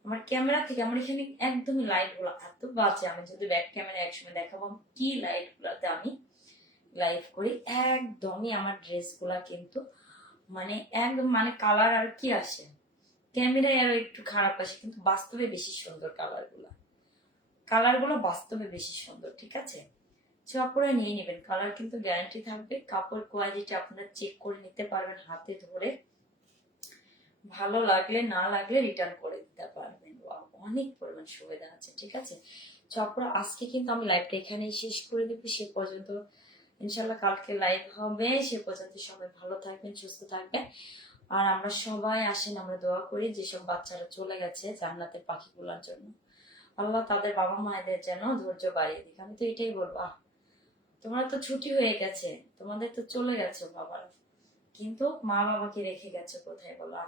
আমার ক্যামেরা থেকে আমার এখানে একদমই লাইট গুলো এত বাজে, আমি যদি ব্যাক ক্যামেরা একসময় দেখাবো কি লাইট গুলাতে আমি লাইভ করি। একদমই আমার ড্রেস গুলা কিন্তু মানে একদম মানে কালার আর কি আসে, ক্যামেরায় আরো একটু খারাপ আসে, কিন্তু বাস্তবে বেশি সুন্দর কালার গুলো বাস্তবে বেশি সুন্দর, ঠিক আছে? আপনারা নিয়ে নেবেন, কালার কিন্তু গ্যারান্টি থাকবে, কাপড় কোয়ালিটি আপনারা চেক করে নিতে পারবেন হাতে ধরে, ভালো লাগলে না লাগলে রিটার্ন করে দিতে পারবেন। অনেক পরিমাণ সুবিধা আছে, ঠিক আছে? আপনারা আজকে কিন্তু আমি লাইভটা এখানেই শেষ করে দেবো, সে পর্যন্ত ইনশাল্লাহ কালকে লাইভ হবে, সে পর্যন্ত সবাই ভালো থাকবেন, সুস্থ থাকবেন। আর আমরা সবাই আসেন, আমরা দোয়া করি যেসব বাচ্চারা চলে গেছে জান্নাতের পাখিগুলোর জন্য, আল্লাহ তাদের বাবা মায়েদের যেন ধৈর্য বাড়িয়ে দিক। আমি তো এটাই বলবো, তোমরা তো ছুটি হয়ে গেছে, তোমাদের তো চলে গেছে বাবারা, কিন্তু মা বাবাকে রেখে গেছে কোথায় বলো?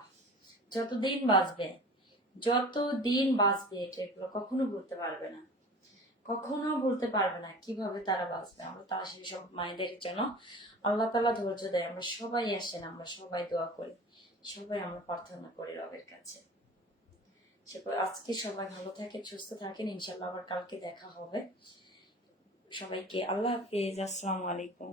যতদিন বাঁচবে, যতদিন বাঁচবে এগুলো কখনো ভুলতে পারবে না, কখনো ভুলতে পারবে না কিভাবে তারা বাঁচবে। আমরা তার সেই সব মায়েদের যেন আল্লাহ তাআলা ধৈর্য দেয়। আমরা সবাই আসেন, আমরা সবাই দোয়া করি, সবাই আমরা প্রার্থনা করি রবের কাছে। আজকে সবাই ভালো থাকেন, সুস্থ থাকেন, ইনশাল্লাহ আবার কালকে দেখা হবে। সবাইকে আল্লাহ হাফেজ, আসসালামু আলাইকুম।